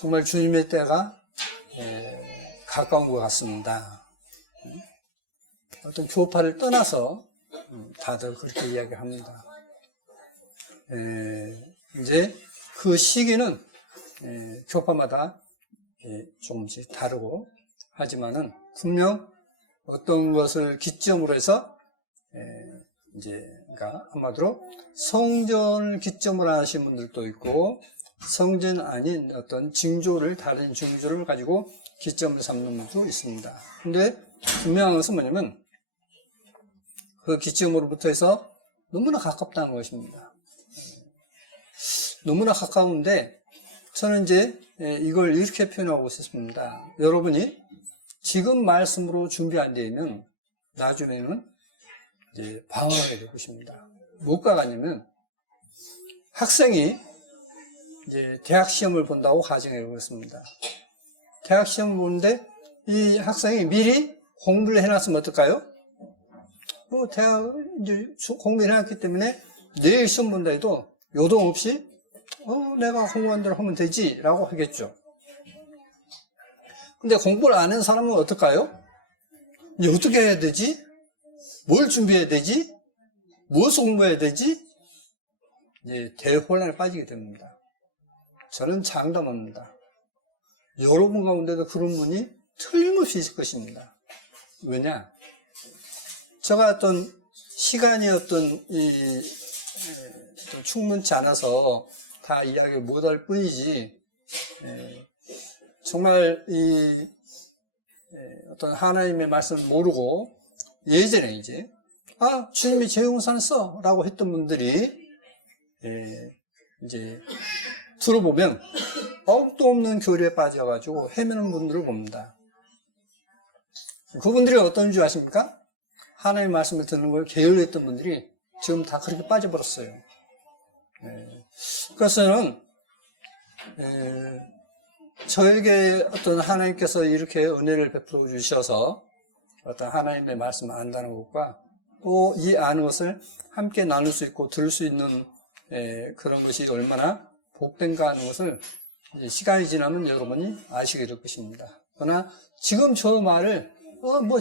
정말 주님의 때가 가까운 것 같습니다. 어떤 교파를 떠나서 다들 그렇게 이야기합니다. 이제 그 시기는 교파마다 조금씩 다르고 하지만은 분명 어떤 것을 기점으로 해서 이제 그러니까 한마디로 성전을 기점으로 하신 분들도 있고 성전 아닌 어떤 징조를 다른 징조를 가지고 기점을 삼는 분도 있습니다. 근데 분명한 것은 뭐냐면 그 기점으로부터 해서 너무나 가깝다는 것입니다. 너무나 가까운데 저는 이제 이걸 이렇게 표현하고 싶습니다. 여러분이 지금 말씀으로 준비 안 되면 나중에는 이제 방황하게 될 것입니다. 뭐가 가냐면 학생이 이제 대학 시험을 본다고 가정해 보겠습니다. 대학 시험을 보는데 이 학생이 미리 공부를 해놨으면 어떨까요? 대학 이제 공부를 해놨기 때문에 내일 시험 본다 해도 요동 없이 내가 공부한 대로 하면 되지라고 하겠죠. 근데 공부를 안 한 사람은 어떨까요? 이제 어떻게 해야 되지? 뭘 준비해야 되지? 무엇을 공부해야 되지? 이제 대혼란에 빠지게 됩니다. 저는 장담합니다. 여러분 가운데도 그런 분이 틀림없이 있을 것입니다. 왜냐? 제가 어떤 시간이 충분치 않아서 다 이야기 못할 뿐이지, 정말 어떤 하나님의 말씀을 모르고 예전에 이제 주님이 재용산 써 라고 했던 분들이 이제 들어보면 아무것도 없는 교리에 빠져가지고 헤매는 분들을 봅니다. 그분들이 어떤 줄 아십니까? 하나님의 말씀을 듣는 걸 게을리했던 분들이 지금 다 그렇게 빠져버렸어요. 그래서는 저에게 어떤 하나님께서 이렇게 은혜를 베풀어 주셔서 어떤 하나님의 말씀을 안다는 것과 또 이 아는 것을 함께 나눌 수 있고 들을 수 있는 그런 것이 얼마나 복된가 하는 것을 이제 시간이 지나면 여러분이 아시게 될 것입니다. 그러나 지금 저 말을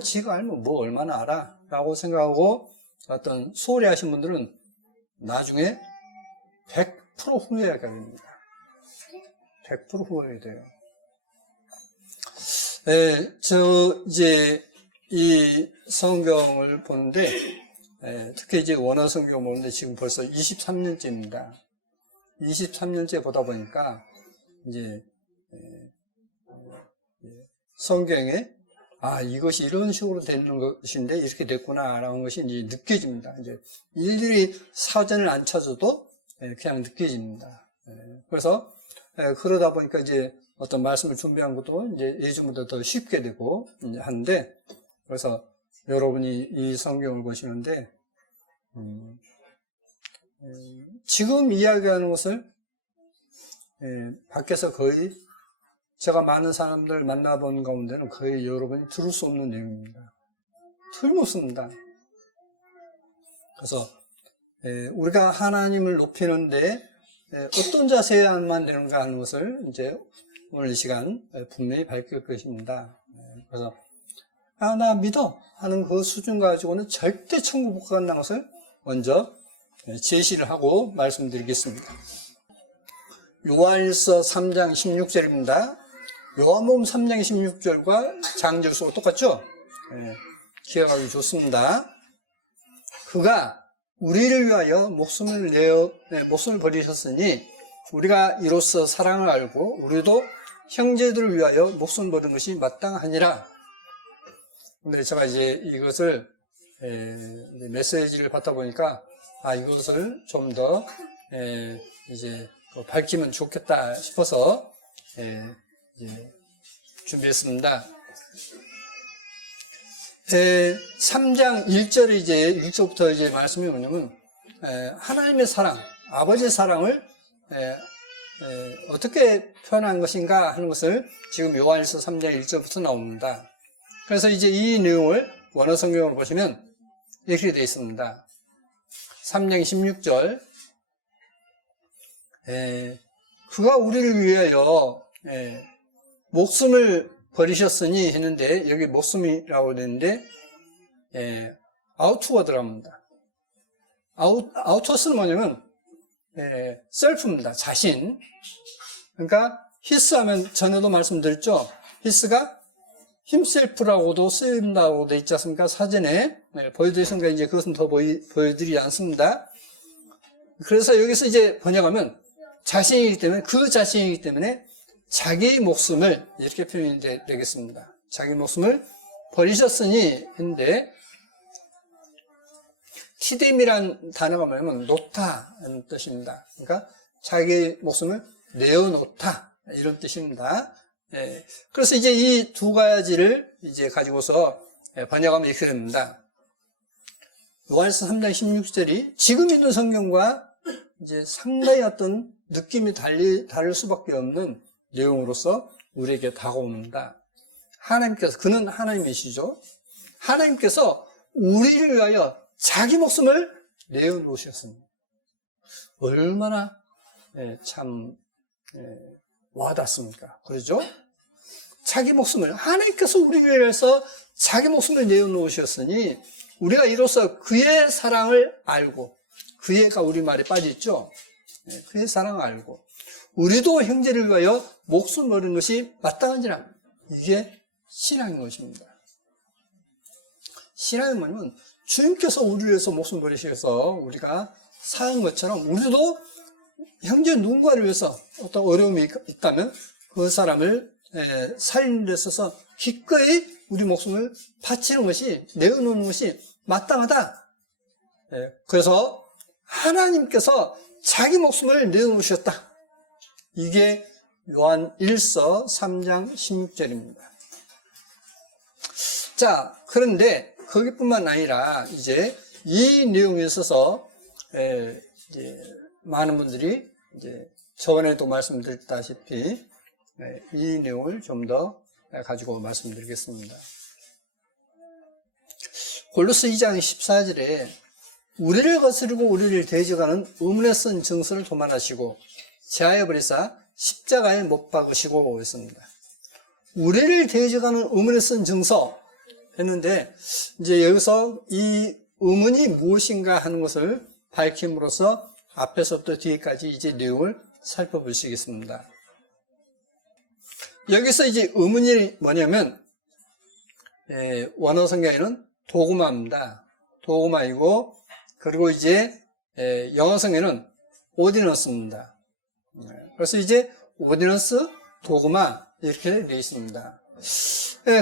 지가 알면 뭐 얼마나 알아 라고 생각하고 어떤 소홀히 하신 분들은 나중에 100% 후회하게 됩니다. 100% 후회하게 돼요. 이제 이 성경을 보는데, 특히 이제 원어 성경을 보는데 지금 벌써 23년째입니다. 23년째 보다 보니까 이제 성경에 이것이 이런 식으로 되는 것인데 이렇게 됐구나라는 것이 이제 느껴집니다. 이제 일일이 사전을 안 찾아도 그냥 느껴집니다. 그래서 그러다 보니까 이제 어떤 말씀을 준비한 것도 이제 예전보다 더 쉽게 되고 이제 하는데, 그래서 여러분이 이 성경을 보시는데 지금 이야기하는 것을 밖에서 거의 제가 많은 사람들 만나본 가운데는 거의 여러분이 들을 수 없는 내용입니다. 틀림없습니다. 그래서 우리가 하나님을 높이는데 어떤 자세야만 되는가 하는 것을 이제 오늘 이 시간 분명히 밝힐 것입니다. 그래서 나 믿어 하는 그 수준 가지고는 절대 천국 못 간다는 것을 먼저 제시를 하고 말씀드리겠습니다. 요한일서 3장 16절입니다. 요한복음 3장 16절과 장절 수가 똑같죠? 기억하기 좋습니다. 그가 우리를 위하여 목숨을 버리셨으니 우리가 이로써 사랑을 알고 우리도 형제들을 위하여 목숨을 버린 것이 마땅하니라. 근데 제가 이제 이것을 메시지를 받다 보니까 이것을 좀 더 이제 밝히면 좋겠다 싶어서 이제 준비했습니다. 3장 1절에 이제 6절부터 이제 말씀이 뭐냐면 하나님의 사랑, 아버지의 사랑을 어떻게 표현한 것인가 하는 것을 지금 요한일서 3장 1절부터 나옵니다. 그래서 이제 이 내용을 원어 성경으로 보시면 이렇게 되어 있습니다. 3장 16절, 그가 우리를 위하여 목숨을 버리셨으니 했는데, 여기 목숨이라고 되는데, 아우투가 들어갑니다. 아우터스는 뭐냐면, 셀프입니다. 자신. 그러니까, 히스 하면 전에도 말씀드렸죠. 히스가 힘셀프라고도 쓰인다고 돼 있지 않습니까? 사전에. 보여드리셨으니까 이제 그것은 더 보여드리지 않습니다. 그래서 여기서 이제 번역하면 자신이기 때문에, 그 자신이기 때문에 자기 목숨을, 이렇게 표현이 되겠습니다. 자기 목숨을 버리셨으니 했는데, 티뎀이란 단어가 뭐냐면 놓다는 뜻입니다. 그러니까 자기 목숨을 내어놓다, 이런 뜻입니다. 그래서 이제 이 두 가지를 이제 가지고서 번역하면 이렇게 됩니다. 요한일서 3장 16절이 지금 있는 성경과 이제 상당히 어떤 느낌이 다를 수밖에 없는 내용으로서 우리에게 다가옵니다. 하나님께서, 그는 하나님이시죠. 하나님께서 우리를 위하여 자기 목숨을 내어놓으셨습니다. 얼마나 참 와닿습니까? 그러죠? 자기 목숨을, 하나님께서 우리를 위해서 자기 목숨을 내어놓으셨으니 우리가 이로써 그의 사랑을 알고, 그의가 우리말에 빠져있죠? 그의 사랑을 알고 우리도 형제를 위하여 목숨을 버리는 것이 마땅한지라. 이게 신앙인 것입니다. 신앙은 뭐냐면 주님께서 우리를 위해서 목숨을 버리셔서 우리가 사는 것처럼 우리도 형제 누군가를 위해서 어떤 어려움이 있다면 그 사람을 살리는 데 있어서 기꺼이 우리 목숨을 바치는 것이, 내어놓는 것이 마땅하다. 그래서 하나님께서 자기 목숨을 내어놓으셨다. 이게 요한 1서 3장 16절입니다. 자, 그런데 거기뿐만 아니라 이제 이 내용에 있어서 이제 많은 분들이 이제 저번에도 말씀드렸다시피 이 내용을 좀 더 가지고 말씀드리겠습니다. 골로새 2장 14절에 우리를 거스르고 우리를 대적하는 의문에 쓴 증서를 도말하시고 제하여 버리사 십자가에 못 박으시고 했습니다. 우리를 대적하는 의문에 쓴 증서 했는데, 이제 여기서 이 의문이 무엇인가 하는 것을 밝힘으로써 앞에서부터 뒤에까지 이제 내용을 살펴보시겠습니다. 여기서 이제 의문이 뭐냐면, 원어 성경에는 도구마입니다. 도구마이고, 그리고 이제 영어 성경에는 오디넌스입니다. 그래서 이제 오디넌스, 도구마 이렇게 되어 있습니다.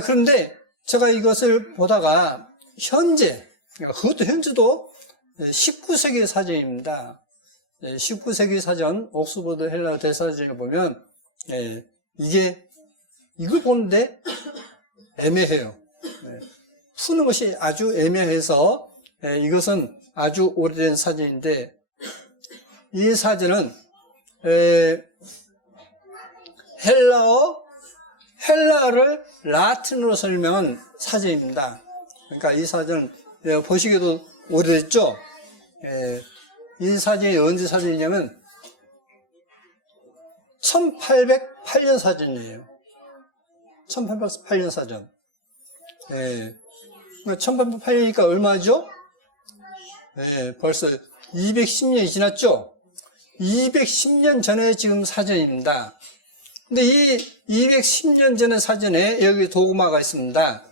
그런데 제가 이것을 보다가 현재, 그것도 현재도 19세기 사전입니다. 19세기 사전, 옥스퍼드 헬라 대사전을 보면 이걸 보는데 애매해요. 푸는 것이 아주 애매해서 이것은 아주 오래된 사전인데, 이 사전은 헬라어를 라틴어로 설명한 사전입니다. 그러니까 이 사전은 보시기에도 오래됐죠? 이 사전이 언제 사전이냐면 1808년 사전이에요. 1808년 사전. 1808년이니까 얼마죠? 벌써 210년이 지났죠? 210년 전에 지금 사전입니다. 근데 이 210년 전의 사전에 여기 도구마가 있습니다.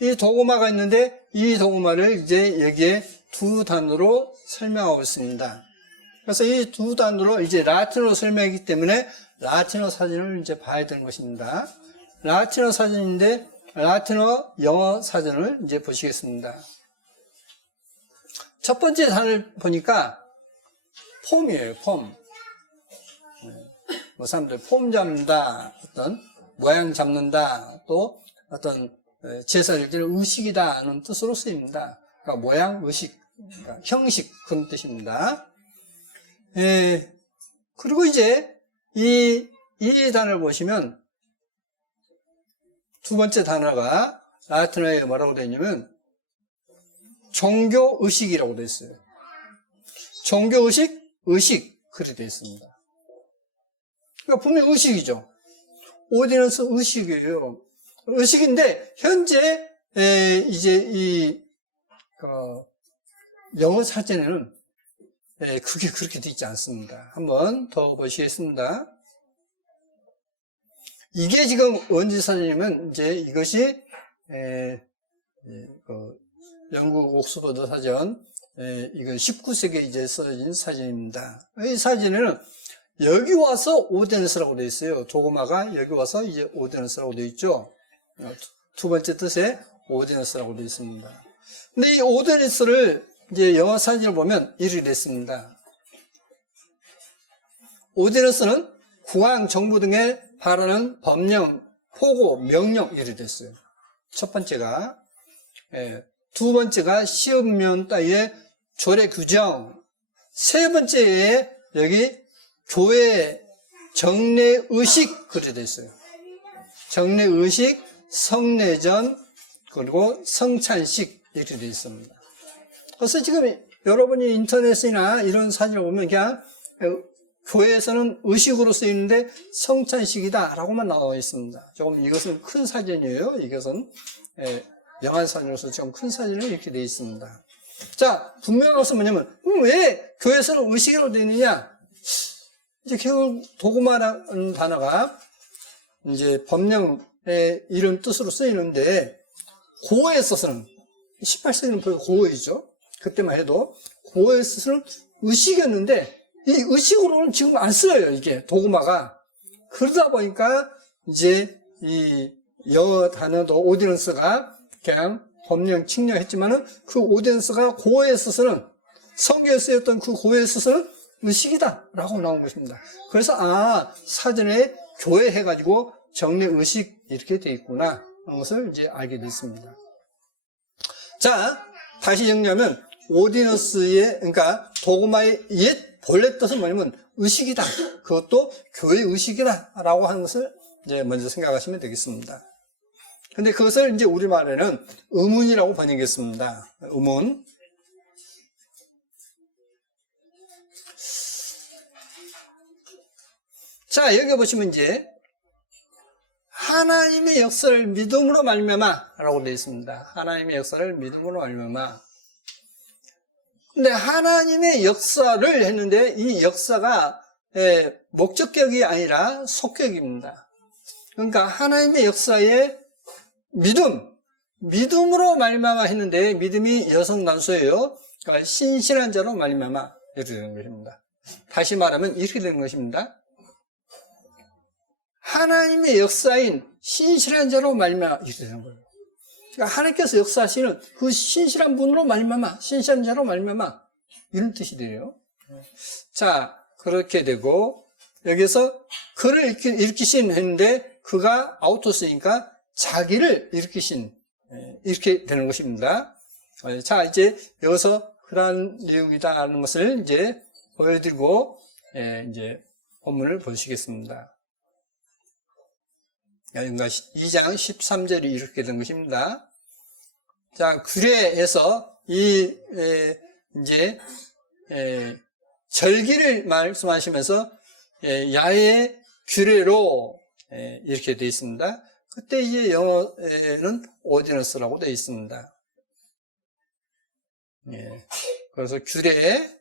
이 도구마가 있는데 이 도구마를 이제 여기에 두 단어로 설명하고 있습니다. 그래서 이 두 단어로 이제 라틴어로 설명하기 때문에 라틴어 사전을 이제 봐야 되는 것입니다. 라틴어 사전인데 라틴어 영어 사전을 이제 보시겠습니다. 첫 번째 단어를 보니까 폼이에요, 폼. 뭐 사람들 폼 잡는다, 어떤 모양 잡는다, 또 어떤 제사를 지는 의식이다 하는 뜻으로 쓰입니다. 그러니까 모양, 의식, 그러니까 형식 그런 뜻입니다. 그리고 이제 이 단어를 보시면 두 번째 단어가 라틴어에 뭐라고 되어 있냐면 종교 의식이라고 되어 있어요. 종교 의식, 의식 그렇게 되어 있습니다. 그러니까 분명히 의식이죠. 오디넌스 의식이에요. 의식인데 현재 이제 영어 사전에는 그게 그렇게 되어 있지 않습니다. 한번 더 보시겠습니다. 이게 지금 원지 사전이면 이제 이것이 영국 옥스퍼드 사전, 이건 19세기에 이제 써진 사전입니다. 이 사전에는 여기 와서 오데너스라고 되어 있어요. 도그마가 여기 와서 이제 오데너스라고 되어 있죠. 두 번째 뜻에 오데너스라고 되어 있습니다. 근데 이 오데너스를 이제 영어 사전을 보면 이렇게 됐습니다. 오데너스는 국왕, 정부 등에 바라는 법령, 포고, 명령 이렇게 됐어요. 첫 번째가. 두 번째가 시험면 따위의 조례 규정. 세 번째에 여기 교회 정례 의식 그렇게 되어 있어요. 정례 의식, 성례전, 그리고 성찬식 이렇게 되어 있습니다. 그래서 지금 여러분이 인터넷이나 이런 사진을 보면 그냥 교회에서는 의식으로 쓰이는데 성찬식이다 라고만 나와 있습니다. 조금 이것은 큰 사진이에요. 이것은 영한 사진으로서 좀 큰 사진은 이렇게 되어 있습니다. 자, 분명한 것은 뭐냐면 왜 교회에서는 의식으로 되어 있느냐? 이제 결국 도구마라는 단어가 이제 법령의 이런 뜻으로 쓰이는데 고어에 있어서는 18세기는 벌써 고어이죠. 그때만 해도 고어에 있어서는 의식이었는데 이 의식으로는 지금 안 써요. 이게 도구마가. 그러다 보니까 이제 이 영어 단어도 오디넌스가 그냥 법령 칙령했지만은 그 오디넌스가 고어에 있어서는 성경에 쓰였던 그 고어에 있어서는 의식이다 라고 나온 것입니다. 그래서 사전에 교회 해가지고 정례 의식 이렇게 돼 있구나 하는 것을 이제 알게 됐습니다. 자, 다시 정리하면 오디넌스의 그러니까 도구마의 옛 본래 뜻은 뭐냐면 의식이다. 그것도 교회 의식이다 라고 하는 것을 이제 먼저 생각하시면 되겠습니다. 근데 그것을 이제 우리말에는 의문이라고 번역했습니다. 의문. 자, 여기 보시면 이제 하나님의 역사를 믿음으로 말미암아 라고 되어 있습니다. 하나님의 역사를 믿음으로 말미암아. 근데 하나님의 역사를 했는데 이 역사가 목적격이 아니라 속격입니다. 그러니까 하나님의 역사에 믿음으로 말미암아 했는데 믿음이 여성 단수예요. 그러니까 신실한 자로 말미암아 이렇게 되는 것입니다. 다시 말하면 이렇게 되는 것입니다. 하나님의 역사인 신실한 자로 말미암아 이렇게 되는 거예요. 그러니까 하나님께서 역사하시는 그 신실한 분으로 말미암아, 신실한 자로 말미암아 이런 뜻이 돼요. 자, 그렇게 되고 여기서 그를 일으키신 했는데 그가 아우토스니까 자기를 일으키신 이렇게 되는 것입니다. 자, 이제 여기서 그러한 내용이다 하는 것을 이제 보여드리고 이제 본문을 보시겠습니다. 2장 13절이 이렇게 된 것입니다. 자, 규례에서 이제 절기를 말씀하시면서 야외 규례로 이렇게 되어 있습니다. 그때 이제 영어에는 오디넌스라고 되어 있습니다. 그래서 규례.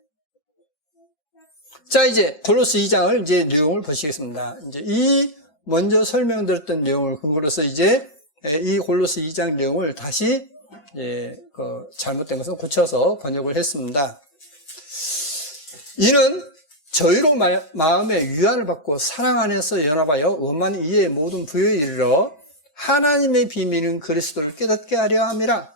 자, 이제 골로새 2장을 이제 내용을 보시겠습니다. 이제 먼저 설명드렸던 내용을 근거로 해서 이제 이 골로새 2장 내용을 다시 잘못된 것은 고쳐서 번역을 했습니다. 이는 저희로 마음의 위안을 받고 사랑 안에서 연합하여 원만히 이의 모든 부여에 이르러 하나님의 비밀인 그리스도를 깨닫게 하려 함이라.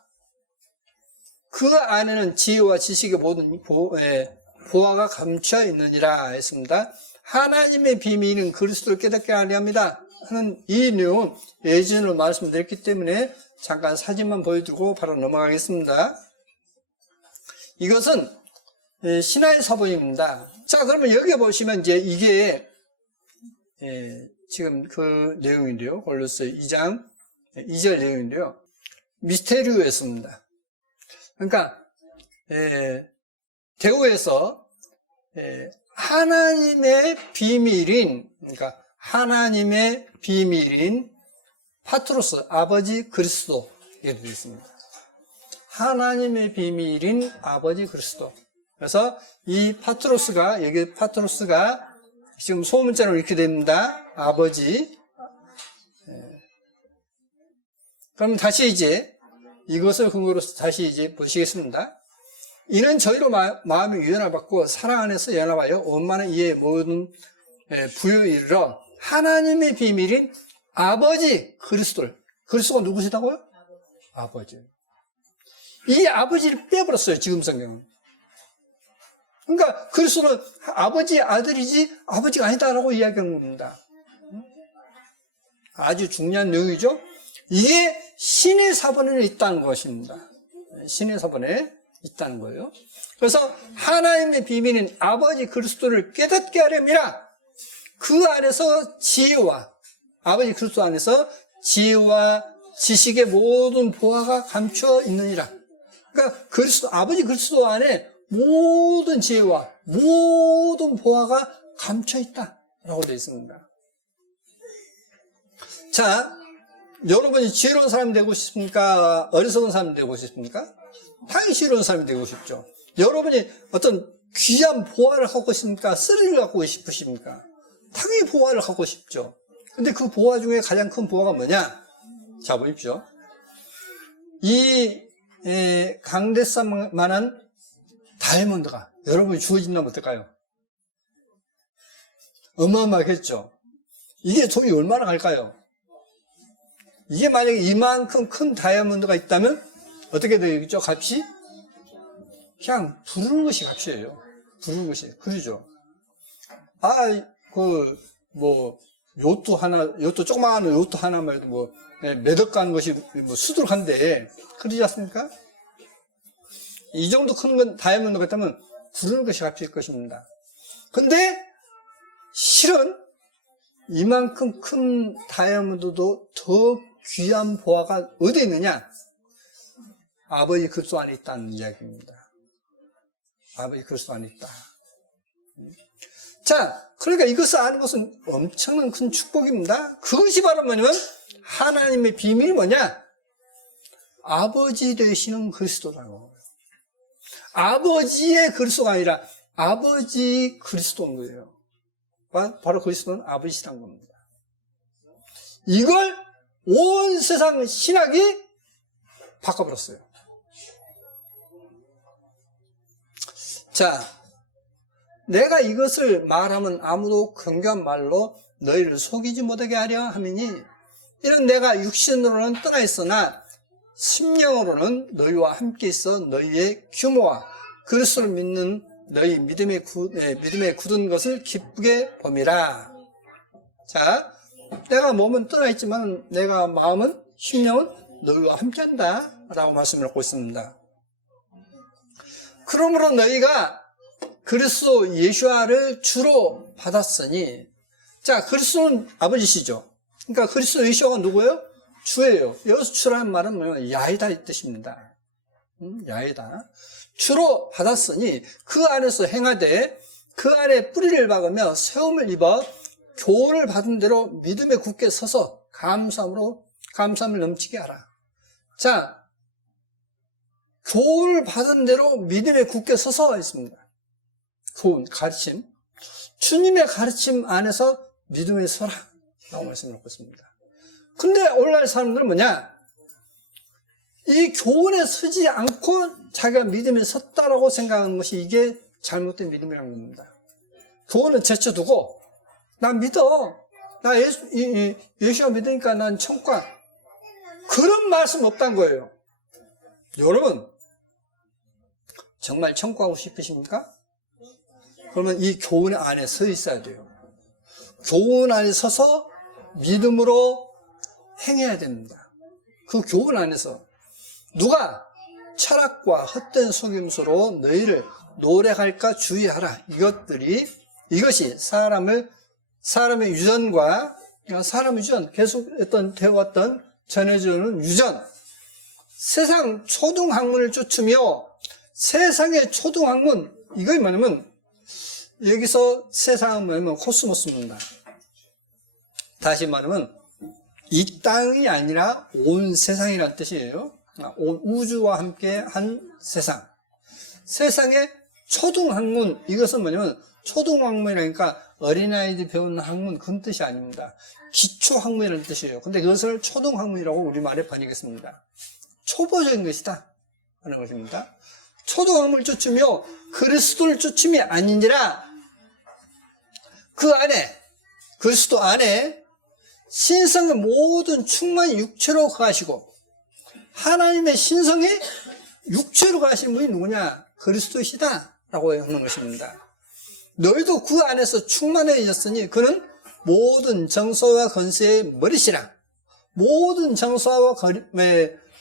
그 안에는 지혜와 지식의 모든 보화가 감춰 있느니라 했습니다. 하나님의 비밀은 그리스도를 깨닫게 하려 합니다 하는 이 내용은 예전으로 말씀드렸기 때문에 잠깐 사진만 보여드리고 바로 넘어가겠습니다. 이것은 신하의 사본입니다. 자, 그러면 여기 보시면 이제 이게 지금 그 내용인데요. 골로새 2장 2절 내용인데요. 미스테리오였습니다. 그러니까 대우에서 하나님의 비밀인, 그러니까 하나님의 비밀인 파트로스, 아버지 그리스도, 이렇게 되어 있습니다. 하나님의 비밀인 아버지 그리스도. 그래서 이 파트로스가, 여기 파트로스가 지금 소문자로 이렇게 됩니다. 아버지. 그럼 다시 이제 이것을 근거로 다시 이제 보시겠습니다. 이는 저희로 마음의 유연을 받고 사랑 안에서 연합하여 원만한 이의 모든 부여에 이르러 하나님의 비밀인 아버지 그리스도를. 그리스도가 누구시다고요? 아버지. 이 아버지를 빼버렸어요, 지금 성경은. 그러니까 그리스도는 아버지의 아들이지 아버지가 아니다라고 이야기하는 겁니다. 아주 중요한 내용이죠. 이게 신의 사본에 있다는 것입니다. 신의 사본에 있다는 거예요. 그래서 하나님의 비밀인 아버지 그리스도를 깨닫게 하려니라. 그 안에서 지혜와, 아버지 그리스도 안에서 지혜와 지식의 모든 보화가 감추어 있느니라. 그러니까 그리스도, 아버지 그리스도 안에 모든 지혜와 모든 보화가 감춰 있다라고 되어 있습니다. 자, 여러분이 지혜로운 사람이 되고 싶습니까? 어리석은 사람이 되고 싶습니까? 당연히 지혜로운 사람이 되고 싶죠. 여러분이 어떤 귀한 보화를 갖고 싶습니까? 스릴을 갖고 싶으십니까? 당연히 보화를 갖고 싶죠. 근데 그 보화 중에 가장 큰 보화가 뭐냐? 자, 보십시오. 이 강대산만한 다이아몬드가 여러분이 주어진다면 어떨까요? 어마어마하겠죠. 이게 돈이 얼마나 갈까요? 이게 만약에 이만큼 큰 다이아몬드가 있다면 어떻게 되겠죠? 값이? 그냥 부르는 것이 값이에요. 부르는 것이. 그러죠. 요트 조그마한 요트 하나만 매덕 가는 것이 수두룩한데, 그러지 않습니까? 이 정도 큰 건 다이아몬드가 있다면 부르는 것이 값일 것입니다. 근데 실은 이만큼 큰 다이아몬드도 더 귀한 보화가 어디에 있느냐? 아버지 그리스도 안에 있다는 이야기입니다. 아버지 그리스도 안에 있다. 자, 그러니까 이것을 아는 것은 엄청난 큰 축복입니다. 그것이 바로 뭐냐면 하나님의 비밀이 뭐냐? 아버지 되시는 그리스도라고. 아버지의 그리스도가 아니라 아버지 그리스도인 거예요. 바로 그리스도는 아버지시란 겁니다. 이걸 온 세상 신학이 바꿔버렸어요. 자, 내가 이것을 말하면 아무도 경계한 말로 너희를 속이지 못하게 하려 함이니, 이런 내가 육신으로는 떠나 있으나 심령으로는 너희와 함께 있어 너희의 규모와 그리스도를 믿는 너희 믿음에 굳은 것을 기쁘게 봄이라. 자, 내가 몸은 떠나 있지만 내가 마음은, 심령은 너희와 함께 한다 라고 말씀을 하고 있습니다. 그러므로 너희가 그리스도 예수와를 주로 받았으니, 자, 그리스도는 아버지시죠. 그러니까 그리스도 예수가 누구예요? 주예요. 여기서 주라는 말은 뭐냐면 야이다 이 뜻입니다. 야이다. 주로 받았으니 그 안에서 행하되 그 안에 뿌리를 박으며 세움을 입어 교훈을 받은 대로 믿음에 굳게 서서 감사함을 넘치게 하라. 자, 교훈을 받은 대로 믿음에 굳게 서서 있습니다. 교훈, 가르침. 주님의 가르침 안에서 믿음에 서라 라고 말씀을 하고 있습니다. 근데 오늘날 사람들은 뭐냐? 이 교훈에 서지 않고 자기가 믿음에 섰다라고 생각하는 것이 이게 잘못된 믿음이라는 겁니다. 교훈은 제쳐두고 난 믿어. 나 예수가 믿으니까 난 천국 가. 그런 말씀 없다는 거예요. 여러분, 정말 천국 가고 싶으십니까? 그러면 이 교훈 안에 서 있어야 돼요. 교훈 안에 서서 믿음으로 행해야 됩니다. 그 교훈 안에서 누가 철학과 헛된 속임수로 너희를 노력할까 주의하라. 이것이 사람의 유전과 사람의 유전, 계속 되어왔던 전해주는 유전, 세상 초등학문을 쫓으며 세상의 초등학문, 이거 뭐냐면 여기서 세상은 뭐냐면 코스모스입니다. 다시 말하면 이 땅이 아니라 온 세상이라는 뜻이에요. 온 우주와 함께 한 세상. 세상의 초등학문, 이것은 뭐냐면 초등학문이라니까 어린아이들이 배우는 학문, 그런 뜻이 아닙니다. 기초학문이라는 뜻이에요. 근데 그것을 초등학문이라고 우리말에 번역했습니다. 초보적인 것이다 하는 것입니다. 초등학문을 쫓으며 그리스도를 쫓음이 아니니라 그 안에, 그리스도 안에 신성의 모든 충만이 육체로 거하시고, 하나님의 신성이 육체로 거하시는 분이 누구냐? 그리스도시다 라고 하는 것입니다. 너희도 그 안에서 충만해졌으니 그는 모든 정서와 권세의 머리시라. 모든 정서와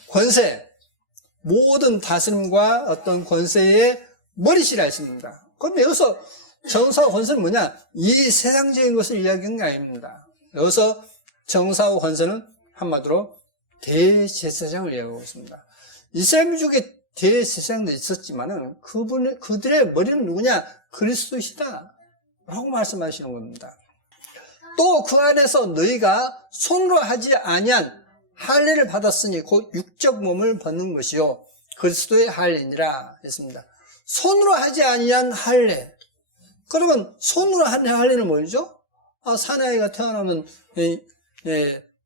권세, 모든 다스림과 어떤 권세의 머리시라 했습니다. 그럼 여기서 정사와 권세는 뭐냐? 이 세상적인 것을 이야기하는 게 아닙니다. 여기서 정사와 권세는 한마디로 대제사장을 이야기하고 있습니다. 이스라엘 민족의 대제사장도 있었지만은 그들의 머리는 누구냐? 그리스도시다 라고 말씀하시는 겁니다. 또 그 안에서 너희가 손으로 하지 아니한 할례를 받았으니 곧 육적 몸을 받는 것이요 그리스도의 할례니라 했습니다. 손으로 하지 아니한 할례. 그러면 손으로 하는 할례는 뭐죠? 사나이가 태어나면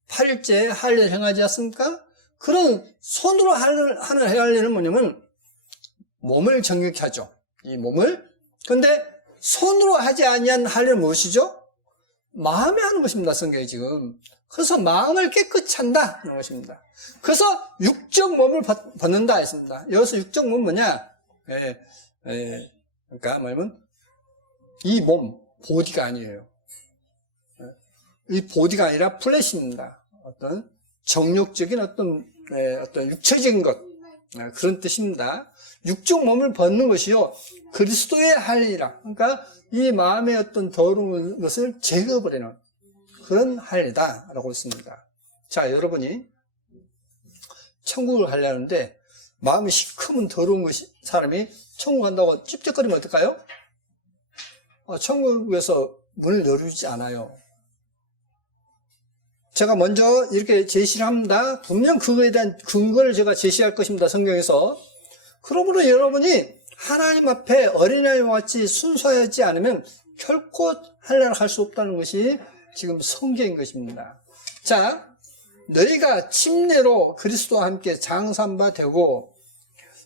8일째 할례를 행하지 않습니까? 그런 손으로 하는 할례는 뭐냐면 몸을 정결케 하죠. 이 몸을. 근데 손으로 하지 아니한 할례는 무엇이죠? 마음에 하는 것입니다. 성경에 지금. 그래서 마음을 깨끗이 한다 하는 것입니다. 그래서 육적 몸을 받는다 했습니다. 여기서 육적 몸은 뭐냐? 그러니까 뭐냐면 이 몸, 보디가 아니에요. 이 보디가 아니라 플래시입니다. 어떤 정욕적인 어떤 육체적인 것, 그런 뜻입니다. 육적 몸을 벗는 것이요 그리스도의 할례라. 그러니까 이 마음의 어떤 더러운 것을 제거해버리는 그런 할례다라고 했습니다. 자, 여러분이 천국을 가려는데 마음이 시커먼 더러운 사람이 천국 간다고 찝찝거리면 어떨까요? 천국에서 문을 열어주지 않아요. 제가 먼저 이렇게 제시를 합니다. 분명 그거에 대한 근거를 제가 제시할 것입니다. 성경에서. 그러므로 여러분이 하나님 앞에 어린아이와 같이 순수하지 않으면 결코 할례를 할 수 없다는 것이 지금 성경인 것입니다. 자, 너희가 침례로 그리스도와 함께 장사한 바 되고,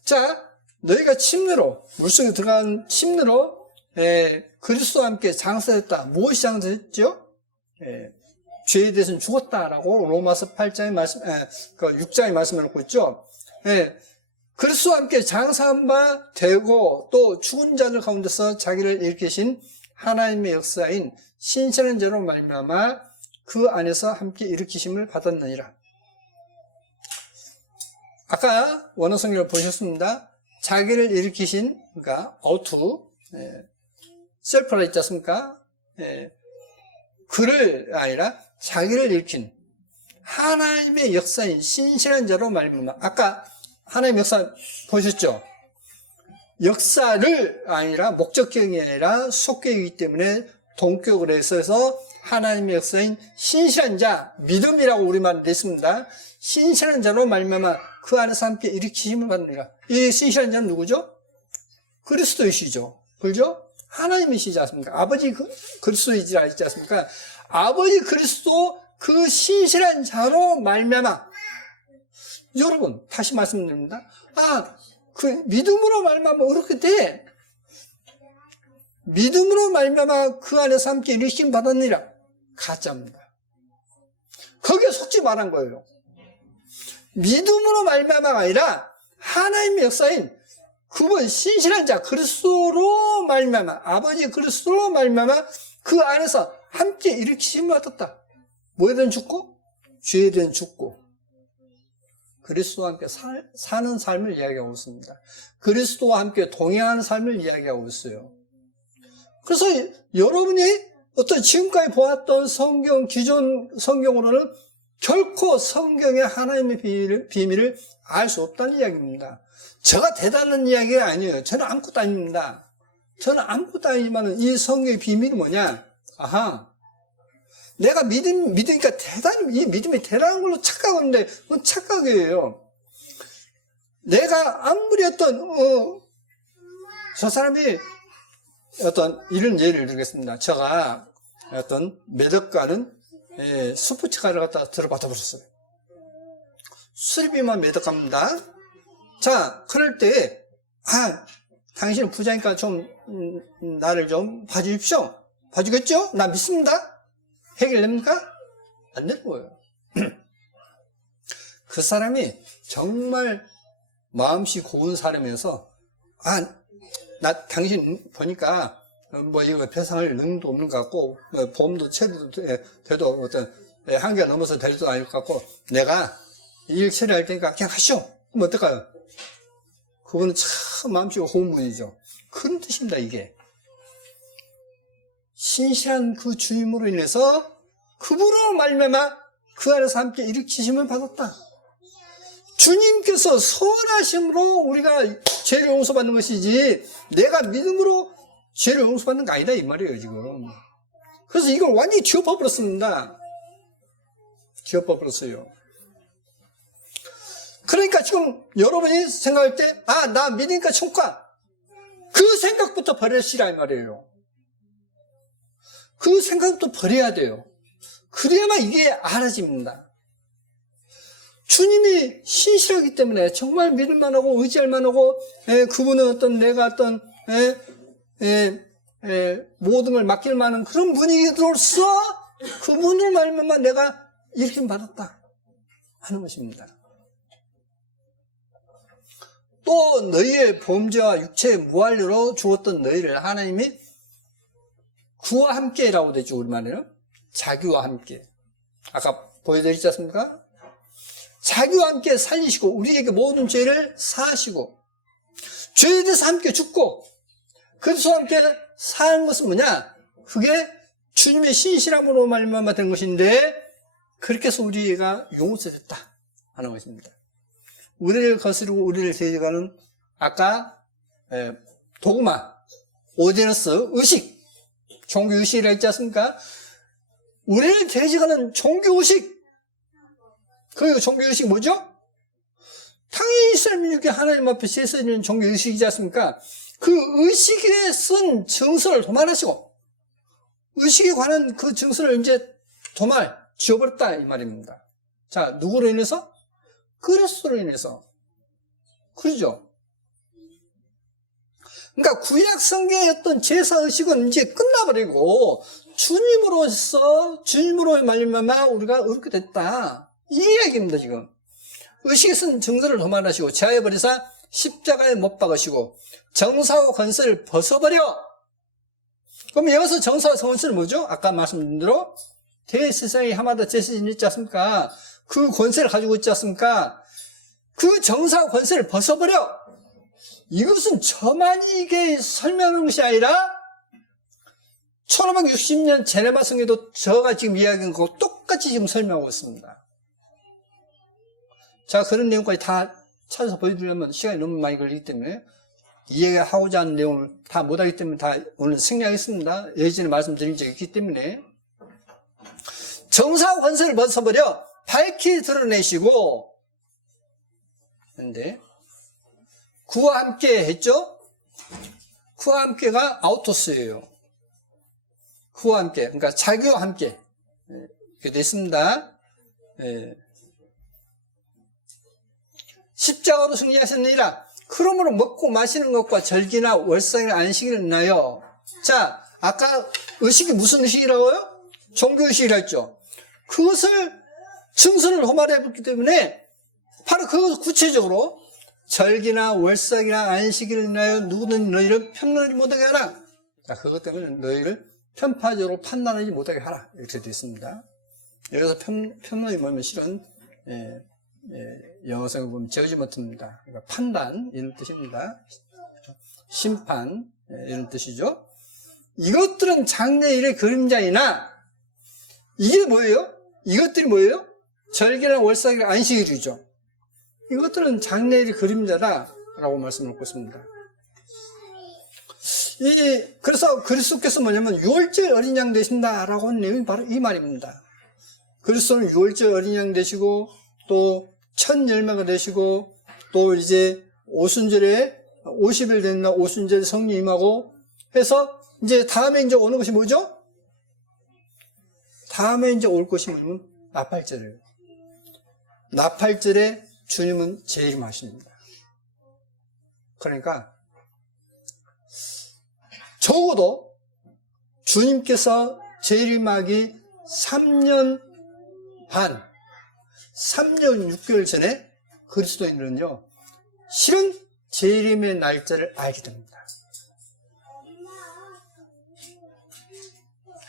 자, 너희가 침례로, 물속에 들어간 침례로 그리스도와 함께 장사했다. 무엇이 장사했죠? 죄에 대해서는 죽었다라고 로마서 8장의 말씀, 6장의 말씀을 놓고 있죠. 그리스도와 함께 장사한 바 되고 또 죽은 자들 가운데서 자기를 일으키신 하나님의 역사인 신실한 자로 말미암아 그 안에서 함께 일으키심을 받았느니라. 아까 원어 성경을 보셨습니다. 자기를 일으키신, 그러니까 auto, 셀프라 있지 않습니까? 그를 아니라 자기를 일으킨 하나님의 역사인 신실한 자로 말미암아. 아까 하나님의 역사 보셨죠? 역사를 아니라 목적격이 아니라 속격이기 때문에 동격을 해서 하나님의 역사인 신실한 자, 믿음이라고 우리말로 냈습니다. 신실한 자로 말미암아 그 안에서 함께 일으키심을 받느니라. 이 신실한 자는 누구죠? 그리스도이시죠. 그죠? 하나님이시지 않습니까? 아버지 그리스도이지 않습니까? 아버지 그리스도 그 신실한 자로 말미암아. 여러분, 다시 말씀드립니다. 그 믿음으로 말미암아 어떻게 돼? 믿음으로 말미암아 그 안에서 함께 일으킴 받았느니라. 가짜입니다. 거기에 속지 말한 거예요. 믿음으로 말미암아가 아니라 하나님의 역사인 그분 신실한 자 그리스도로 말미암아, 아버지 그리스도로 말미암아 그 안에서 함께 일으키심을 받았다. 뭐에 대한 죽고? 죄에 대한 죽고 그리스도와 함께 사는 삶을 이야기하고 있습니다. 그리스도와 함께 동행하는 삶을 이야기하고 있어요. 그래서 여러분이 어떤 지금까지 보았던 성경, 기존 성경으로는 결코 성경의 하나님의 비밀을 알 수 없다는 이야기입니다. 제가 대단한 이야기가 아니에요. 저는 아무것도 아닙니다. 저는 아무것도 아니지만 이 성경의 비밀이 뭐냐? 내가 믿으니까 대단히, 이 믿음이 대단한 걸로 착각하는데, 그건 착각이에요. 내가 아무리 저 사람이 이런 예를 들겠습니다. 제가 매덕가는 스포츠카를 갖다 들어받아 버렸어요. 수리비만 매덕갑니다. 자, 그럴 때, 당신은 부자니까 좀, 나를 좀 봐주십시오. 봐주겠죠? 나 믿습니다. 해결됩니까? 안 되는 거예요. 그 사람이 정말 마음씨 고운 사람이어서, 나 당신 보니까, 이거 배상할 능력도 없는 것 같고, 보험도 처리도 돼도 한계가 넘어서 될 수도 아닐 것 같고, 내가 일 처리할 테니까 그냥 하시오. 그럼 어떨까요? 그거는 참 마음씨가 고운 분이죠. 그런 뜻입니다, 이게. 신실한 그 주님으로 인해서 그분으로 말미암아 그 안에서 함께 일으키심을 받았다. 주님께서 선하심으로 우리가 죄를 용서받는 것이지 내가 믿음으로 죄를 용서받는 거 아니다 이 말이에요 지금. 그래서 이걸 완전히 뒤엎어버렸습니다. 뒤엎어버렸어요. 그러니까 지금 여러분이 생각할 때 나 믿으니까 천국가 그 생각부터 버리시라 이 말이에요. 그 생각부터 버려야 돼요. 그래야만 이게 알아집니다. 주님이 신실하기 때문에 정말 믿을만하고 의지할만하고 그분은 내가 모든 걸 맡길 만한 그런 분위기로서 그분을 말미암아 내가 일으킴 받았다 하는 것입니다. 또 너희의 범죄와 육체의 무한리로 주었던 너희를 하나님이 그와 함께라고 되죠. 우리말에는 자기와 함께. 아까 보여드리지 않습니까? 자기와 함께 살리시고 우리에게 모든 죄를 사하시고 죄에 대해서 함께 죽고 그래서 함께 사는 것은 뭐냐? 그게 주님의 신실함으로 말미암아 된 것인데 그렇게 해서 우리가 용서됐다 하는 것입니다. 우리를 거스르고 우리를 대적하는 아까 도그마, 오디너스, 의식, 종교의식이라 했지 않습니까? 우리를 대적하는 종교의식, 그 종교의식이 뭐죠? 당연히 이스라엘민족이 하나님 앞에 제사드리는 종교의식이지 않습니까? 그 의식에 쓴 증서를 도말하시고 의식에 관한 그 증서를 이제 지워버렸다 이 말입니다. 자, 누구로 인해서? 그리스도로 인해서. 그러죠? 그러니까 구약 성경의 어떤 제사 의식은 이제 끝나버리고 주님으로 말미암아 우리가 의롭게 됐다. 이 이야기입니다, 지금. 의식에 쓴 증서를 도말하시고 제하여버리사 십자가에 못 박으시고 정사와 권세를 벗어버려. 그럼 여기서 정사와 권세는 뭐죠? 아까 말씀드린 대로 대세상에 하마다 제사장이 있지 않습니까? 그 권세를 가지고 있지 않습니까? 그 정사와 권세를 벗어버려. 이것은 저만이 이게 설명하는 것이 아니라 1560년 제네바 성에도 저가 지금 이야기한 거 똑같이 지금 설명하고 있습니다. 자, 그런 내용까지 다 찾아서 보여드리려면 시간이 너무 많이 걸리기 때문에 이야기하고자 하는 내용을 다 못하기 때문에 다 오늘 생략했습니다. 예전에 말씀드린 적이 있기 때문에 정사와 권세를 벗어버려 밝히 드러내시고 근데 그와 함께 했죠? 그와 함께가 아우토스예요. 그와 함께, 그러니까 자기와 함께 이렇게 됐습니다. 십자가로 승리하셨느니라. 그러므로 먹고 마시는 것과 절기나 월상이나 안식일을 인하여 자, 아까 의식이 무슨 의식이라고요? 종교의식이라 했죠. 그것을 증서를 도말해봤기 때문에 바로 그것을 구체적으로 절기나 월삭이나 안식일을 인하여 누구든 너희를 편론하지 못하게 하라. 자, 그것 때문에 너희를 편파적으로 판단하지 못하게 하라. 이렇게 되어 있습니다. 여기서 편론이 뭐냐면 실은 영어상에 보면 저지먼트입니다. 그러니까 판단 이런 뜻입니다. 심판 이런 뜻이죠. 이것들은 장래일의 그림자이나 이게 뭐예요? 이것들이 뭐예요? 절기나 월삭이나 안식일이죠. 이것들은 장래일의 그림자다라고 말씀을 하고 있습니다. 그래서 그리스도께서 뭐냐면 유월절 어린 양 되신다라고 하는 내용이 바로 이 말입니다. 그리스도는 유월절 어린 양 되시고 또 첫 열매가 되시고 또 이제 오순절에 50일 된 날 오순절 성령 임하고 해서 이제 다음에 이제 오는 것이 뭐죠? 다음에 이제 올 것이 뭐냐면 나팔절이에요. 나팔절에 주님은 재림하십니다. 그러니까 적어도 주님께서 재림하기 3년 반, 3년 6개월 전에 그리스도인들은요, 실은 재림의 날짜를 알게 됩니다.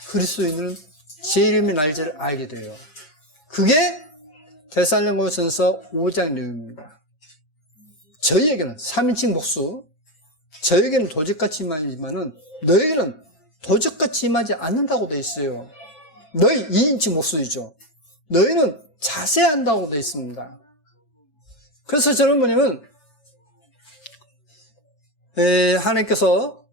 그리스도인들은 재림의 날짜를 알게 돼요. 그게 데살로니가전서 5장 내용입니다. 저희에게는 3인칭 복수, 저에게는 도적같이 임하지만은 너희에게는 도적같이 임하지 않는다고 되어 있어요. 너희 2인칭 목소리죠. 너희는 자세한다고 되어 있습니다. 그래서 저는 뭐냐면 하나님께서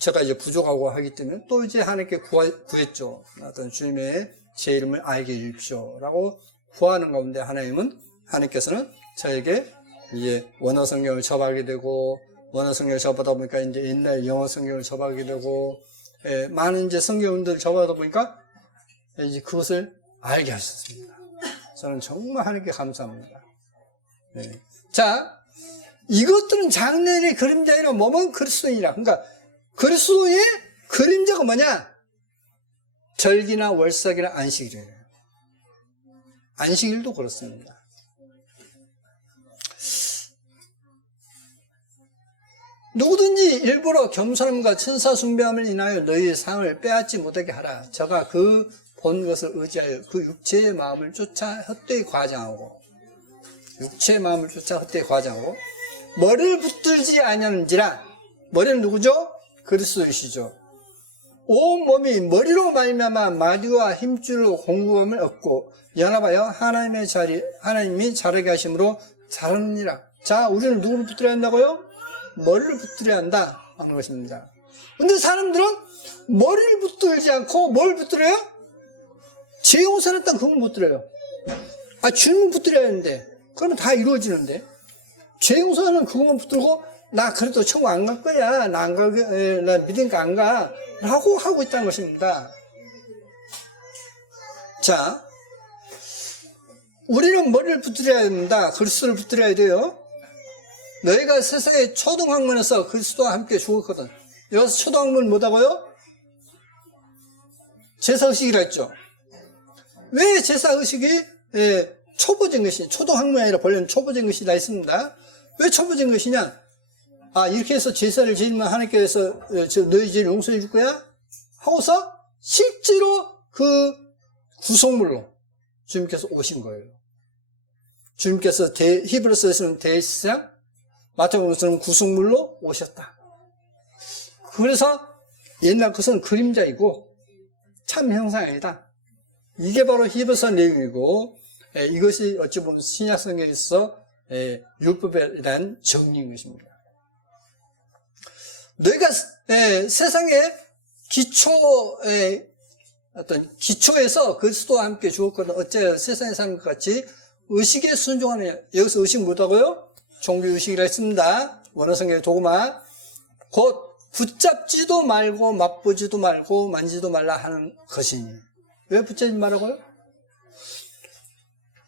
제가 이제 부족하고 하기 때문에 또 이제 하나님께 구했죠. 어떤 주님의 제 이름을 알게 해주십시오라고 구하는 가운데 하나님께서는 저에게 이제 원어 성경을 접하게 되고 원어 성경을 접하다 보니까 이제 옛날 영어 성경을 접하게 되고 많은 이제 성경들을 접하다 보니까 이제 그것을 알게 하셨습니다. 저는 정말 하나님께 감사합니다. 네. 자, 이것들은 장래의 그림자가 아니라 몸은 그리스도이라. 그러니까 그리스도의 그림자가 뭐냐? 절기나 월삭이나 안식일이에요. 안식일도 그렇습니다. 누구든지 일부러 겸손함과 천사 숭배함을 인하여 너희의 상을 빼앗지 못하게 하라. 저가 그 본 것을 의지하여 그 육체의 마음을 쫓아 헛되이 과장하고 머리를 붙들지 아니하는지라. 머리는 누구죠? 그리스도이시죠. 온 몸이 머리로 말미암아 마디와 힘줄로 공급함을 얻고 연합하여 하나님이 자라게 하심으로 자라느니라. 자, 우리는 누구를 붙들어야 한다고요? 머리를 붙들어야 한다 하는 것입니다. 근데 사람들은 머리를 붙들지 않고 뭘 붙들어요? 죄용사는 딱 그건 못 들어요. 주님은 붙들어야 하는데 그러면 다 이루어지는데 죄용사는 그것만 붙들고 나 그래도 천국 안 갈 거야. 나 믿으니까 안 가. 라고 하고 있다는 것입니다. 자, 우리는 머리를 붙들어야 됩니다. 그리스도를 붙들어야 돼요. 너희가 세상의 초등학문에서 그리스도와 함께 죽었거든. 여기서 초등학문 뭐다고요? 제사의식이라 했죠. 왜 제사의식이 초보적인 것이, 초등학문이 아니라 본래는 초보적인 것이 다 있습니다. 왜 초보적인 것이냐? 이렇게 해서 제사를 지으면 하나님께서 너희 죄를 용서해 줄 거야? 하고서 실제로 그 구속물로 주님께서 오신 거예요. 주님께서 히브리서에서는 대제사장, 마태복음에서는 구속물로 오셨다. 그래서 옛날 것은 그림자이고 참 형상이 아니다. 이게 바로 히브리서 내용이고 이것이 어찌 보면 신약성경에서 율법에 대한 정리인 것입니다. 너희가 세상의 기초에서 그리스도와 함께 죽었거든. 어째 세상에 사는 것 같이 의식에 순종하느냐. 여기서 의식 뭐다고요? 종교 의식이라 했습니다. 원어성경의 도구마. 곧 붙잡지도 말고 맛보지도 말고 만지도 말라 하는 것이니. 왜 붙잡지 말라고요?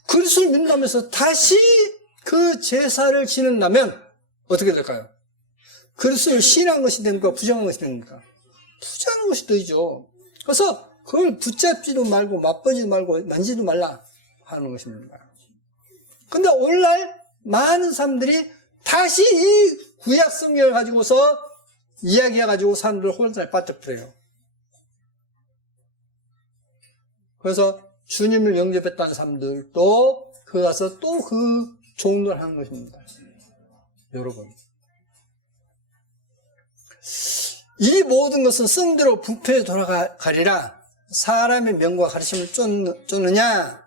그리스도를 믿는다면서 다시 그 제사를 지는다면 어떻게 될까요? 그리스도를 시인한 것이 됩니까? 부정한 것이 됩니까? 부정한 것이 되죠. 그래서 그걸 붙잡지도 말고 맛보지도 말고 만지도 말라 하는 것입니다. 근데 오늘날 많은 사람들이 다시 이 구약 성경을 가지고서 이야기해가지고 사람들을 혼란에 빠뜨려요. 그래서 주님을 영접했다는 사람들도 그 가서 또 그 종로를 하는 것입니다. 여러분, 이 모든 것은 성대로 부패에 돌아가리라. 사람의 명과 가르침을 쫓느냐?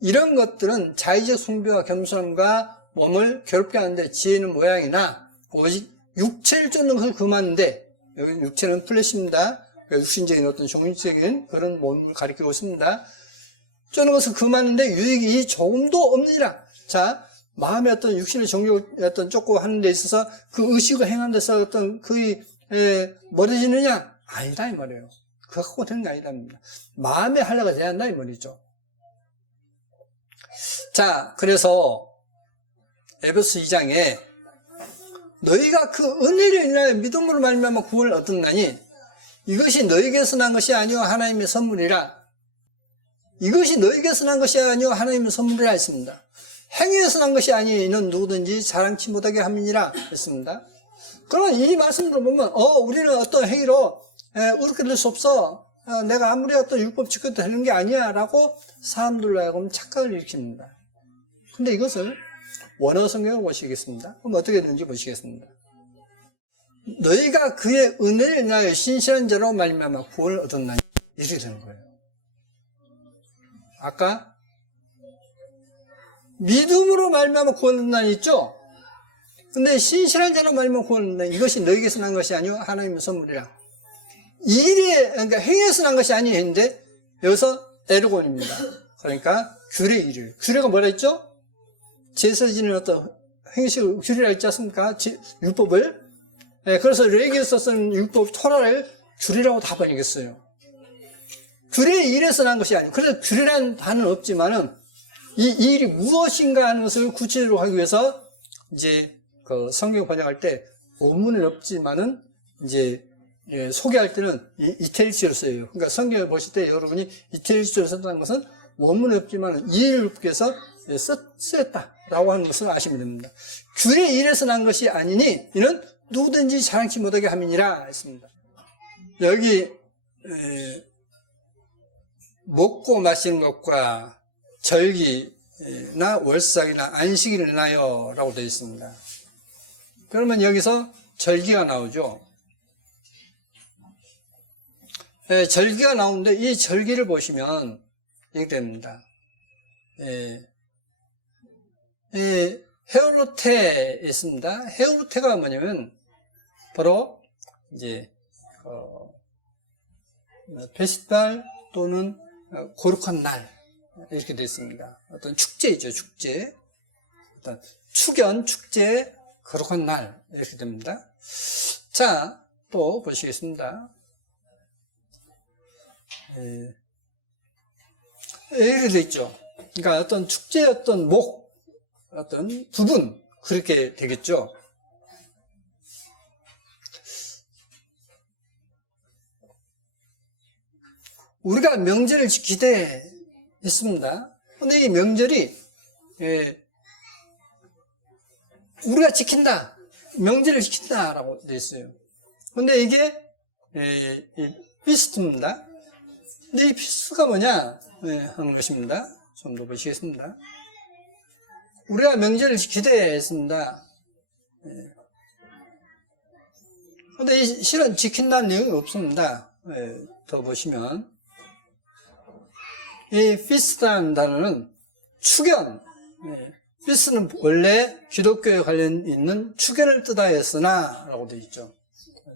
이런 것들은 자의적 숭배와 겸손함과 몸을 괴롭게 하는데 지혜는 모양이나 오직 육체를 쫓는 것을 금하는데, 여기 육체는 플래시입니다. 육신적인 어떤 종신적인 그런 몸을 가리키고 있습니다. 쫓는 것을 금하는데 유익이 조금도 없느니라. 자, 마음의 어떤 육신의 정욕을 어떤 쫓고 하는 데 있어서 그 의식을 행하는 데서 어떤 그의 멀어지느냐? 아니다, 이 말이에요. 그거 갖고 되는 게 아니랍니다. 마음의 한례가 돼야 한다, 이 말이죠. 자, 그래서 에베소 2장에 너희가 그 은혜로 인하여 믿음으로 말미암아 구원을 얻었나니 이것이 너희에게서 난 것이 아니요 하나님의 선물이라. 이것이 너희에게서 난 것이 아니요 하나님의 선물이라 했습니다. 행위에서 난 것이 아니요 이는 누구든지 자랑치 못하게 함이니라 했습니다. 그러면 이 말씀으로 보면 우리는 어떤 행위로 우습게 될 수 없어. 내가 아무리 어떤 율법 지켜도 되는 게 아니야 라고 사람들로 하여금 착각을 일으킵니다. 근데 이것을 원어 성경을 보시겠습니다. 그럼 어떻게 되는지 보시겠습니다. 너희가 그의 은혜를 인하여 신실한 자로 말미암아 구원을 얻었나니 이렇게 되는 거예요. 아까 믿음으로 말미암아 구원을 얻나니 있죠? 근데 신실한 자로 말미암아 구원을 얻나니 이것이 너희에게서 난 것이 아니요 하나님의 선물이라. 그러니까 행위에서 난 것이 아니에요 했는데 여기서 에르곤입니다. 그러니까 규례 일을. 규례가 뭐라 했죠? 제사 지는 어떤 행식을 규례라 했지 않습니까? 율법을. 그래서 레위기에서 쓴 율법 토라를 규례라고 다 번역했어요. 규례의 일에서 난 것이 아니에요. 그래서 규례라는 단어는 없지만은 이 일이 무엇인가 하는 것을 구체적으로 하기 위해서 이제 그 성경 번역할 때 원문은 없지만은 이제 소개할 때는 이태리치로 써요. 그러니까 성경을 보실 때 여러분이 이태리치로 썼다는 것은 원문은 없지만 이율법께서 쓰였다라고 하는 것을 아시면 됩니다. 규례 일에서 난 것이 아니니 이는 누구든지 자랑치 못하게 함이니라 했습니다. 여기 먹고 마시는 것과 절기나 월삭이나 안식일을 나요 라고 되어 있습니다. 그러면 여기서 절기가 나오죠. 절기가 나오는데 이 절기를 보시면 이렇게 됩니다. 헤오르테 있습니다. 헤오르테가 뭐냐면 바로 이제 베시달 또는 거룩한 날 이렇게 되어 있습니다. 어떤 축제이죠, 축제. 어떤 축연, 축제, 거룩한 날 이렇게 됩니다. 자, 또 보시겠습니다. 이렇게 되어 있죠. 그러니까 어떤 축제의 어떤 어떤 부분 그렇게 되겠죠. 우리가 명절을 지키되 했습니다. 근데 이 명절이 우리가 지킨다, 명절을 지킨다라고 되어 있어요. 근데 이게 피스트입니다. 근데 이 피스트가 뭐냐 하는 것입니다. 좀 더 보시겠습니다. 우리가 명절을 지키되 했습니다. 근데 이 실은 지킨다는 내용이 없습니다. 더 보시면 이 피스트라는 단어는 축연, 피스트는 원래 기독교에 관련 있는 축연을 뜻하였으나 라고 되어 있죠.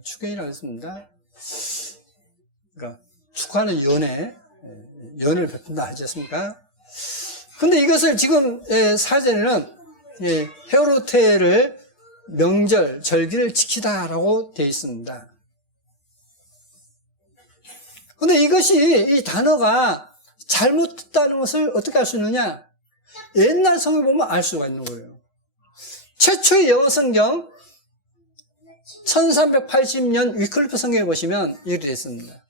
축연이라고 했습니다. 그러니까 축하는 연을 베푼다 하지 않습니까? 근데 이것을 지금 사전에는 헤오르테를 명절, 절기를 지키다라고 되어 있습니다. 근데 이것이, 이 단어가 잘못됐다는 것을 어떻게 알 수 있느냐? 옛날 성경 보면 알 수가 있는 거예요. 최초의 영어 성경 1380년 위클리프 성경에 보시면 이렇게 되어 있습니다.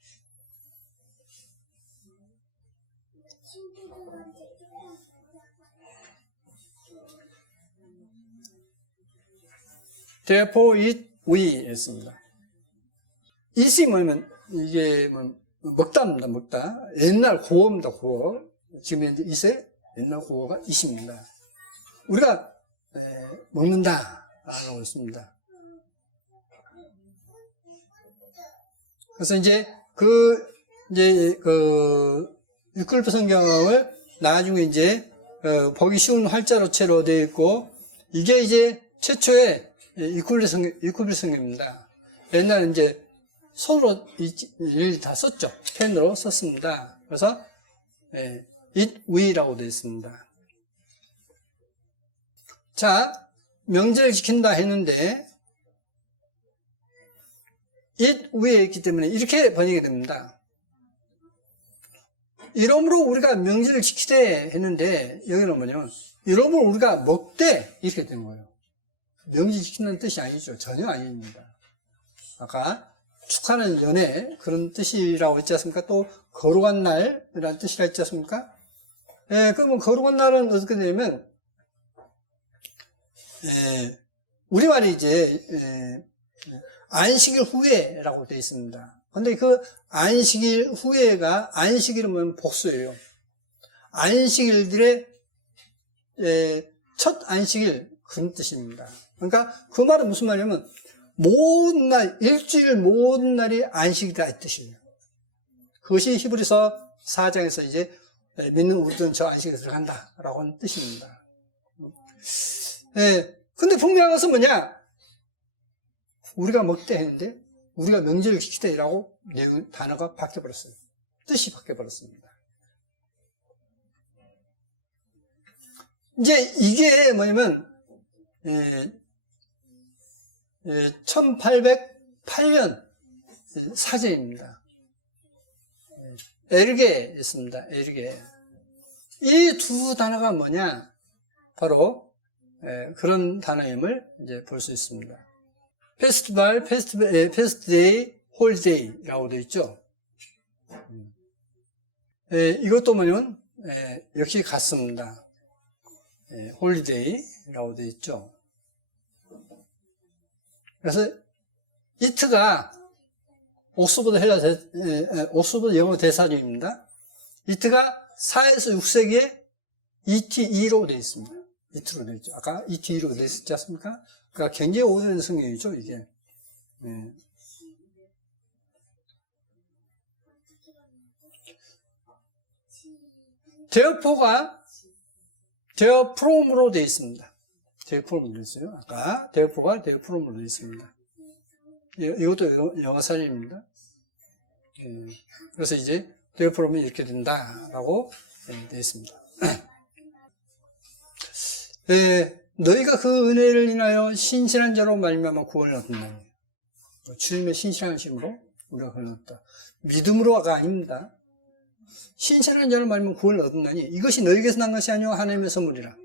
Therefore eat we 했습니다. 이시 뭐냐면 이게 먹다입니다. 먹다. 옛날 고어입니다. 고어. 지금 이세 옛날 고어가 이시입니다. 우리가 먹는다 라고 했습니다. 그래서 이제 위클리프 성경을 나중에 이제 보기 쉬운 활자로체로 되어 있고 이게 이제 최초의 이쿠빌성입니다. 옛날에 이제 손으로 일일이 다 썼죠. 펜으로 썼습니다. 그래서 it we라고 되어 있습니다. 자, 명제를 지킨다 했는데 it we에 있기 때문에 이렇게 번역이 됩니다. 이러므로 우리가 명제를 지키되 했는데 여기는 뭐냐면 이러므로 우리가 먹되 이렇게 된 거예요. 명제 지키는 뜻이 아니죠. 전혀 아닙니다. 아까 축하는 연애 그런 뜻이라고 했지 않습니까? 또 거룩한 날이라는 뜻이라 했지 않습니까? 그러면 거룩한 날은 어떻게 되냐면 우리말이 이제 안식일 후에라고 되어 있습니다. 근데 그 안식일 후에가 안식일은 복수예요. 안식일들의 첫 안식일 그런 뜻입니다. 그러니까 그 말은 무슨 말이냐면 모든 날, 일주일 모든 날이 안식이다 이 뜻이에요. 그것이 히브리서 4장에서 이제 믿는 우리들은 저 안식에 들어간다라고 하는 뜻입니다. 근데 분명한 것은 뭐냐? 우리가 먹되 했는데 우리가 명제를 지키되라고 단어가 바뀌어버렸어요. 뜻이 바뀌어버렸습니다. 이제 이게 뭐냐면 1808년 사제입니다. 에르게 있습니다. 에르게. 이 두 단어가 뭐냐? 바로 그런 단어임을 이제 볼 수 있습니다. 페스티벌, 페스트데이, 홀데이라고 되어 있죠. 이것도 뭐냐면 역시 같습니다. 홀리데이라고 되어 있죠. 그래서 이트가 옥스퍼드 옥스퍼드 영어 대사전입니다. 이트가 4에서 6세기에 ETE로 되어 있습니다. 이트로 되어 있죠. 아까 ETE로 되어 있지 않습니까? 그러니까 굉장히 오래된 성경이죠, 이게. 데어포가 데어프롬으로 되어 있습니다. 데어프롬으로 되어 있어요. 아까 데어포가 데어프롬으로 되어 있습니다. 이것도 영어 사전입니다. 그래서 이제 데어프롬이 이렇게 된다라고 되어 있습니다. 너희가 그 은혜를 인하여 신실한 자로 말미암아 구원을 얻었나니 주님의 신실한 심으로 우리가 구원을 얻었다. 믿음으로가 아닙니다. 신실한 자로 말미암아 구원을 얻었나니 이것이 너희에게서 난 것이 아니오 하나님의 선물이라.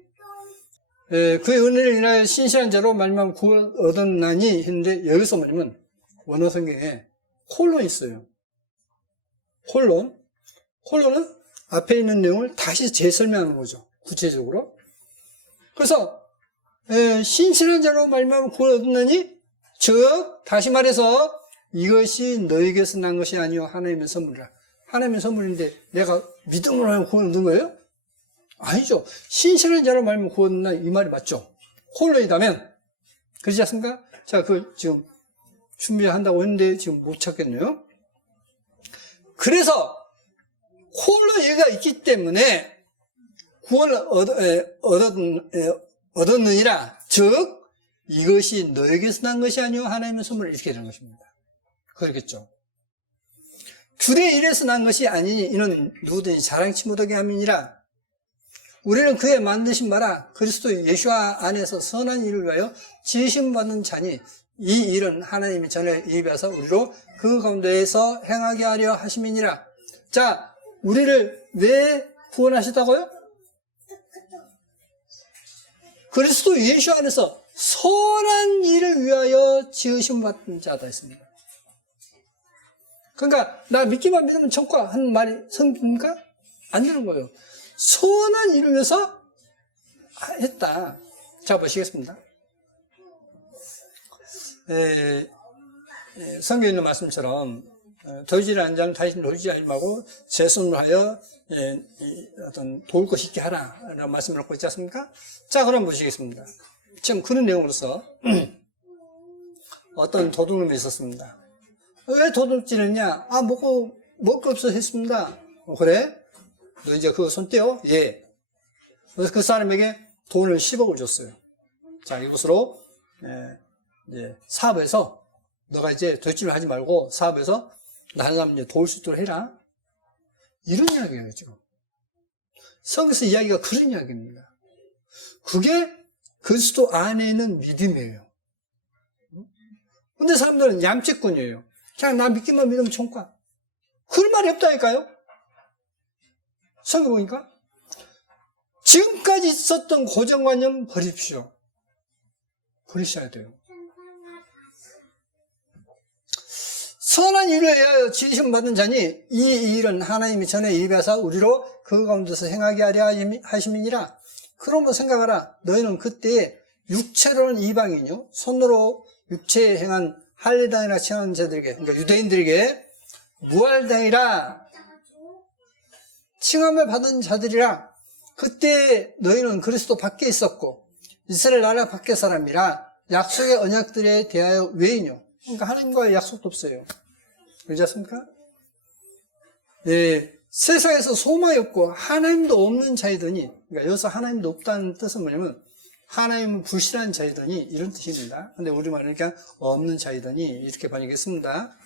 그의 은혜를 인하여 신실한 자로 말미암아 구원을 얻었나니 했는데 여기서 뭐냐면 원어 성경에 콜론이 있어요. 콜론은 앞에 있는 내용을 다시 재설명하는 거죠. 구체적으로. 그래서 신실한 자로 말미암아 구원을 얻었나니 즉 다시 말해서 이것이 너에게서 난 것이 아니오 하나님의 선물이라. 하나님의 선물인데 내가 믿음으로 하면 구원을 얻는 거예요? 아니죠. 신실한 자로 말미암아 구원을 얻는다 이 말이 맞죠. 콜론이라면 그렇지 않습니까? 자, 지금 준비한다고 했는데 지금 못 찾겠네요. 그래서 콜론이가 있기 때문에 구원을 얻었느니라. 즉 이것이 너에게서 난 것이 아니오 하나님의 선물을 이렇게 되는 것입니다. 그러겠죠. 줄의 일에서 난 것이 아니니 이는 누구든지 자랑치 못하게 함이니라. 우리는 그의 만드신 바라 그리스도 예수와 안에서 선한 일을 위하여 지으심 받는 자니 이 일은 하나님이 전에 예비하사 우리로 그 가운데에서 행하게 하려 하심이니라. 자, 우리를 왜 구원하셨다고요? 그리스도 예수 안에서 선한 일을 위하여 지으심 받는 자다 했습니다. 그러니까 나 믿기만 믿으면 천국가 하는 말이 성립입니까? 안 되는 거예요. 선한 일을 위해서 했다. 자, 보시겠습니다. 성경에 있는 말씀처럼 돌지를 안 자는 다시 돌지 말고 제 손으로 하여 어떤 도울 것이 있게 하라 라는 말씀을 갖고 있지 않습니까? 자, 그럼 보시겠습니다. 지금 그런 내용으로서 어떤 도둑놈이 있었습니다. 왜 도둑질했냐? 먹을 거 없어 했습니다. 그래? 너 이제 그거 손 떼어? 예. 그래서 그 사람에게 돈을 10억을 줬어요. 자, 이것으로 이제 사업에서 너가 이제 덜집을 하지 말고 사업에서 다른 사람 이제 도울 수 있도록 해라. 이런 이야기예요, 지금. 성경에서 이야기가 그런 이야기입니다. 그게 그리스도 안에 있는 믿음이에요. 근데 사람들은 얌체꾼이에요. 그냥 나 믿기만 믿으면 좋을까? 그럴 말이 없다니까요? 성경 보니까. 지금까지 있었던 고정관념 버리십시오. 버리셔야 돼요. 선한 일을 해야 지으심 받은 자니 이 일은 하나님이 전에 예비하사 우리로 그 가운데서 행하게 하려 하심이니라. 그러므로 생각하라. 너희는 그때 육체로는 이방인요 손으로 육체에 행한 할례당이라 칭하는 자들에게, 그러니까 유대인들에게 무할당이라 칭함을 받은 자들이라. 그때 너희는 그리스도 밖에 있었고 이스라엘 나라 밖의 사람이라 약속의 언약들에 대하여 외인요. 그러니까 하나님과의 약속도 없어요. 그렇지 않습니까? 예, 세상에서 소망이 없고 하나님도 없는 자이더니, 그러니까 여기서 하나님도 없다는 뜻은 뭐냐면 하나님은 불신한 자이더니 이런 뜻입니다. 근데 우리말은 그냥 없는 자이더니 이렇게 번역했습니다.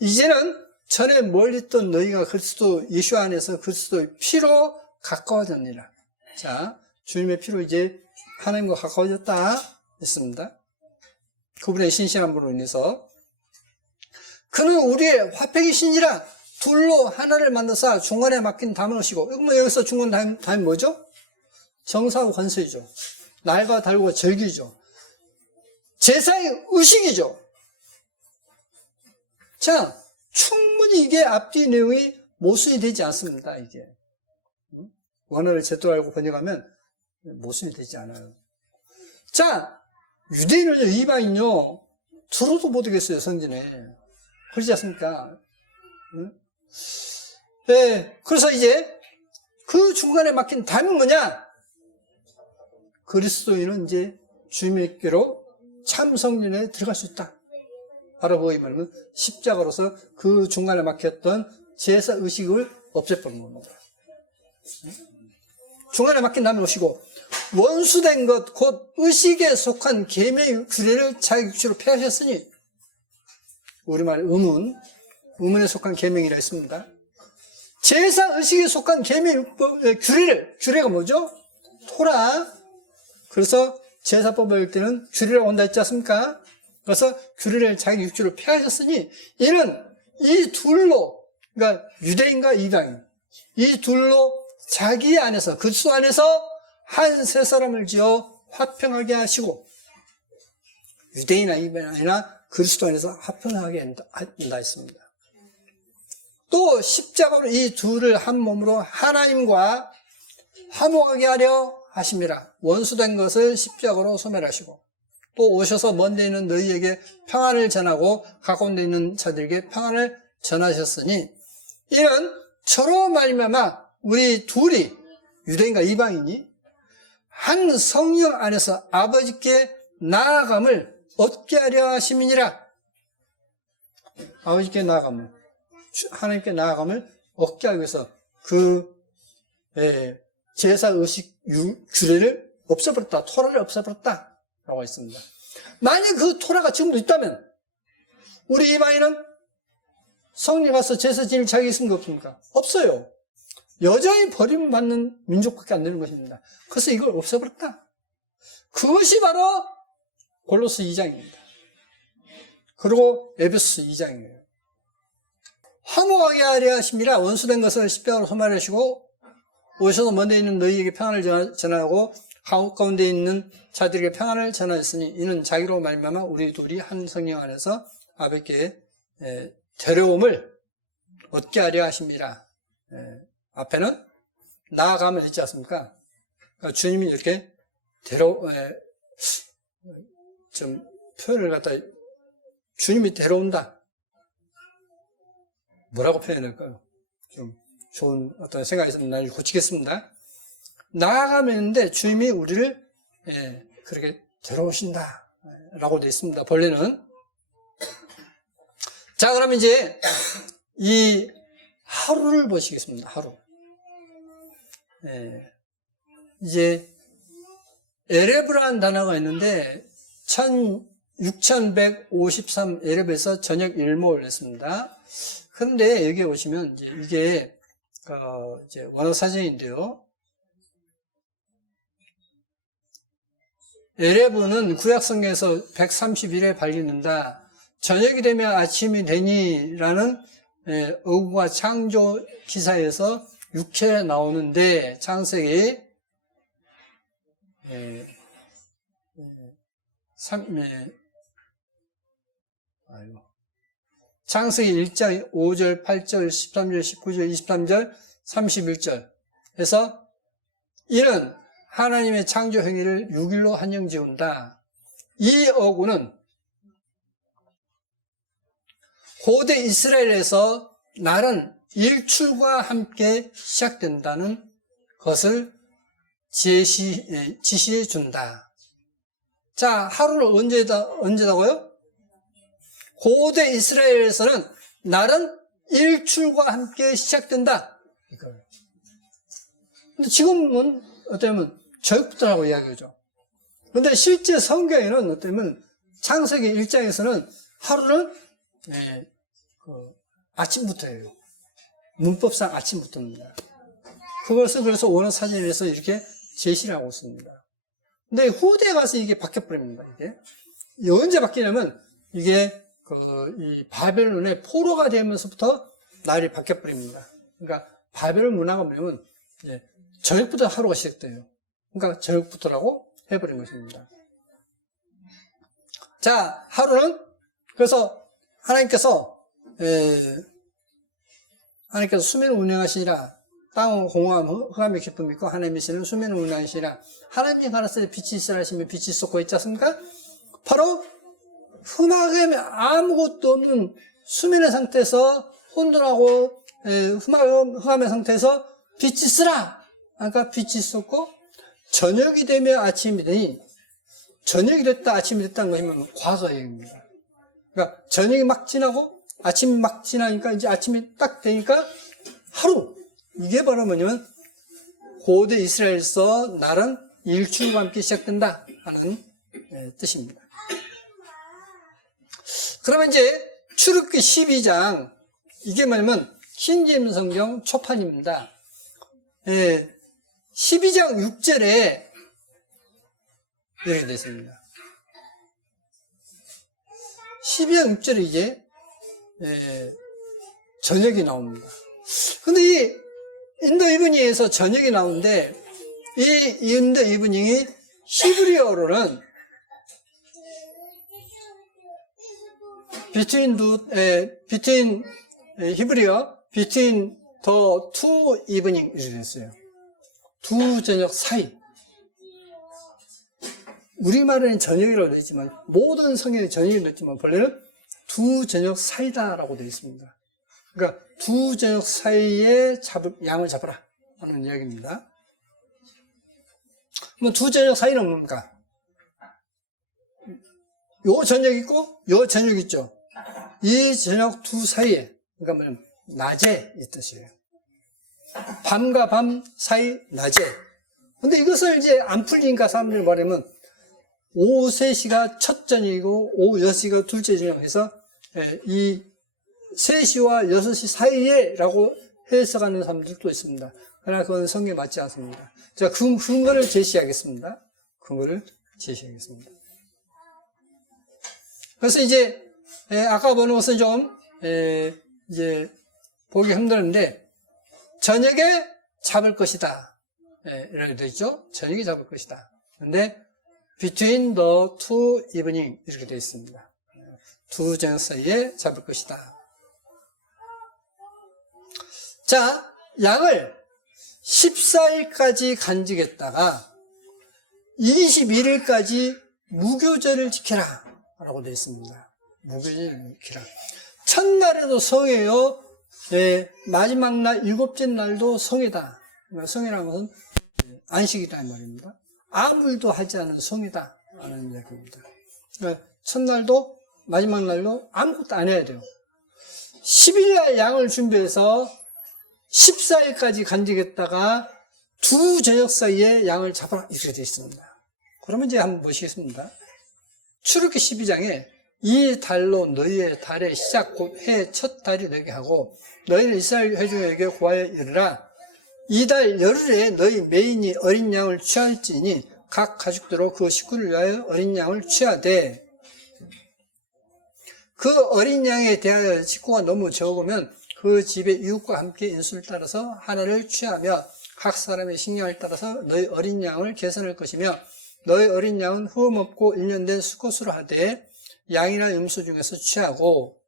이제는 전에 멀리 있던 너희가 그리스도 예수 안에서 그리스도의 피로 가까워졌느니라. 자, 주님의 피로 이제 하나님과 가까워졌다 했습니다. 그분의 신실함으로 인해서 그는 우리의 화평이시니라. 둘로 하나를 만들어서 중간에 맡긴 담을 오시고, 뭐 여기서 중간 담이 뭐죠? 정사하고 권세이죠. 날과 달과 절기죠. 제사의 의식이죠. 자, 충분히 이게 앞뒤 내용이 모순이 되지 않습니다. 이게 원어를 제대로 알고 번역하면 모순이 되지 않아요. 자, 유대인은요, 이방인요, 들어도 못 오겠어요, 성전에. 그렇지 않습니까? 응? 네, 그래서 이제 그 중간에 막힌 담이 뭐냐? 그리스도인은 이제 주님께로 참 성전에 들어갈 수 있다. 바로 그거 말하면 십자가로서 그 중간에 막혔던 제사 의식을 없애버린 겁니다. 중간에 막힌 담이 오시고 원수된 것 곧 의식에 속한 계명의 규례를 자기 육체로 폐하셨으니, 우리말 의문에 속한 계명이라 했습니다. 제사 의식에 속한 계명 규례가 뭐죠? 토라. 그래서 제사법을 할 때는 규례라고 한다 했지 않습니까? 그래서 규례를 자기 육체로 폐하셨으니 이는 이 둘로, 그러니까 유대인과 이방인, 이 둘로 자기 안에서, 그리스도 안에서 한 세 사람을 지어 화평하게 하시고, 유대인이나 이방인이나 그리스도 안에서 화평하게 한다 했습니다. 또 십자가로 이 둘을 한 몸으로 하나님과 화목하게 하려 하심이라. 원수된 것을 십자가로 소멸하시고, 또 오셔서 먼 데 있는 너희에게 평안을 전하고 가까운 데 있는 자들에게 평안을 전하셨으니, 이는 저로 말미암아 우리 둘이, 유대인과 이방인이 한 성령 안에서 아버지께 나아감을 얻게 하려 하심이니라. 아버지께 나아감을, 하나님께 나아감을 얻게 하기 위해서 그 제사 의식 규례를 없애버렸다, 토라를 없애버렸다 라고 했습니다. 만약 그 토라가 지금도 있다면 우리 이방인은 성리 가서 제사 지낼 자격이 있습니까, 없습니까? 없어요. 여전히 버림받는 민족밖에 안 되는 것입니다. 그래서 이걸 없애버렸다. 그것이 바로 골로새 2장입니다. 그리고 에베소서 2장이에요. 화목하게 하려 하심이라. 원수된 것을 십자가로 소멸하시고 오셔서 먼 데 있는 너희에게 평안을 전하고 가운데 있는 자들에게 평안을 전하였으니, 이는 자기로 말미암아 우리 둘이 한 성령 안에서 아버지께 데려옴을 얻게 하려 하심이라. 앞에는 나아가면 했지 않습니까? 그러니까 주님이 이렇게 좀 표현을 갖다, 주님이 데려온다. 뭐라고 표현할까요? 좀 좋은 어떤 생각이 있으면 나를 고치겠습니다. 나아가면 있는데 주님이 우리를 그렇게 데려오신다 라고 되어 있습니다. 본래는. 자, 그러면 이제 이 하루를 보시겠습니다. 하루. 이제 에레브라는 단어가 있는데 6153 에랩에서 저녁 일몰을 했습니다. 그런데 여기 보시면 이게 이제 원어 사전인데요. 에레브는 구약성경에서 131회 발견된다. 저녁이 되면 아침이 되니라는 어구가 창조 기사에서 6회 나오는데 창세기 1장 5절, 8절, 13절, 19절, 23절, 31절 해서 이는 하나님의 창조 행위를 6일로 한영 지운다. 이 어구는 고대 이스라엘에서 날은 일출과 함께 시작된다는 것을 지시해 준다. 자, 하루는 언제다고요? 고대 이스라엘에서는 날은 일출과 함께 시작된다. 근데 지금은 어쩌면 저녁부터라고 이야기하죠. 근데 실제 성경에는 어쩌면 창세기 1장에서는 하루는 아침부터예요. 문법상 아침부터입니다. 그것을 그래서 원어 사전에서 이렇게 제시를 하고 있습니다. 근데 후대에 가서 이게 바뀌어버립니다. 이게 언제 바뀌냐면 이게 이 바벨론의 포로가 되면서부터 날이 바뀌어버립니다. 그러니까 바벨론 문화가 뭐냐면 저녁부터 하루가 시작돼요. 그러니까 저녁부터라고 해버린 것입니다. 자, 하루는 그래서 하나님께서 수면을 운행하시니라. 땅은 공허함, 흑암의 기쁨이 있고 하나님의 신은 수면을 운행하시니라. 하나님이 가라사대 빛이 있으라 하시면 빛이 있었고 있지 않습니까? 바로 흠악에 아무것도 없는 수면의 상태에서 혼돈하고 흑암의 상태에서 빛이 있으라. 그러니까 빛이 있었고 저녁이 되면 아침이 되니 저녁이 됐다 아침이 됐다는 것이면 과거형입니다. 그러니까 저녁이 막 지나고 아침이 막 지나니까 이제 아침이 딱 되니까 하루. 이게 바로 뭐냐면 고대 이스라엘에서 날은 일출과 함께 시작된다 하는 뜻입니다. 그러면 이제 출애굽기 12장 이게 뭐냐면 킹제임스 성경 초판입니다. 12장 6절에 이렇게 되어 있습니다. 12장 6절에 이제 저녁이 나옵니다. 근데 이 인도 이브닝에서 저녁이 나오는데 이 인도 이브닝이 히브리어로는 between 히브리어 between the two evening 이렇게 됐어요. 두 저녁 사이. 우리말에는 저녁이라고 되어 있지만 모든 성경에 저녁이 되어 있지만 본래는 두 저녁 사이다라고 되어 있습니다. 그러니까 두 저녁 사이에 양을 잡아라 하는 이야기입니다. 그럼 두 저녁 사이는 뭡니까? 요 저녁 있고 요 저녁 있죠. 이 저녁 두 사이에 그러니까 뭐냐면 낮에 이 뜻이에요. 밤과 밤 사이 낮에. 근데 이것을 이제 안 풀리니까 사람들이 말하면 오후 3시가 첫 저녁이고 오후 6시가 둘째 저녁 해서 이 3시와 6시 사이에 라고 해석하는 사람들도 있습니다. 그러나 그건 성경에 맞지 않습니다. 자, 근거를 제시하겠습니다. 그래서 이제 아까 보는 것은 좀 이제 보기 힘들었는데 저녁에 잡을 것이다. 이렇게 되어 있죠. 저녁에 잡을 것이다. 근데 between the two evening 이렇게 되어 있습니다. 두 저녁 사이에 잡을 것이다. 자, 양을 14일까지 간직했다가 21일까지 무교절을 지켜라 라고 되어 있습니다. 무교절을 지켜라. 첫날에도 성회요, 마지막 날 7째 날도 성회다. 성회라는 것은 안식이라는 말입니다. 아무 일도 하지 않은 성회다 라는 이야기입니다. 첫날도 마지막 날도 아무것도 안 해야 돼요. 10일날 양을 준비해서 14일까지 간직했다가 두 저녁 사이에 양을 잡아라 이렇게 되어 있습니다. 그러면 이제 한번 보시겠습니다. 출애굽기 12장에 이 달로 너희의 달의 시작 곧 해의 첫 달이 되게 하고 너희는 이스라엘 회중에게 고하여 이르라. 이 달 열흘에 너희 매인이 어린 양을 취할지니 각 가족대로 그 식구를 위하여 어린 양을 취하되 그 어린 양에 대하여 식구가 너무 적으면 그 집의 이웃과 함께 인수를 따라서 하나를 취하며 각 사람의 식량을 따라서 너희 어린 양을 계산할 것이며 너희 어린 양은 흠 없고 1년 된 수컷으로 하되 양이나 염소 중에서 취하고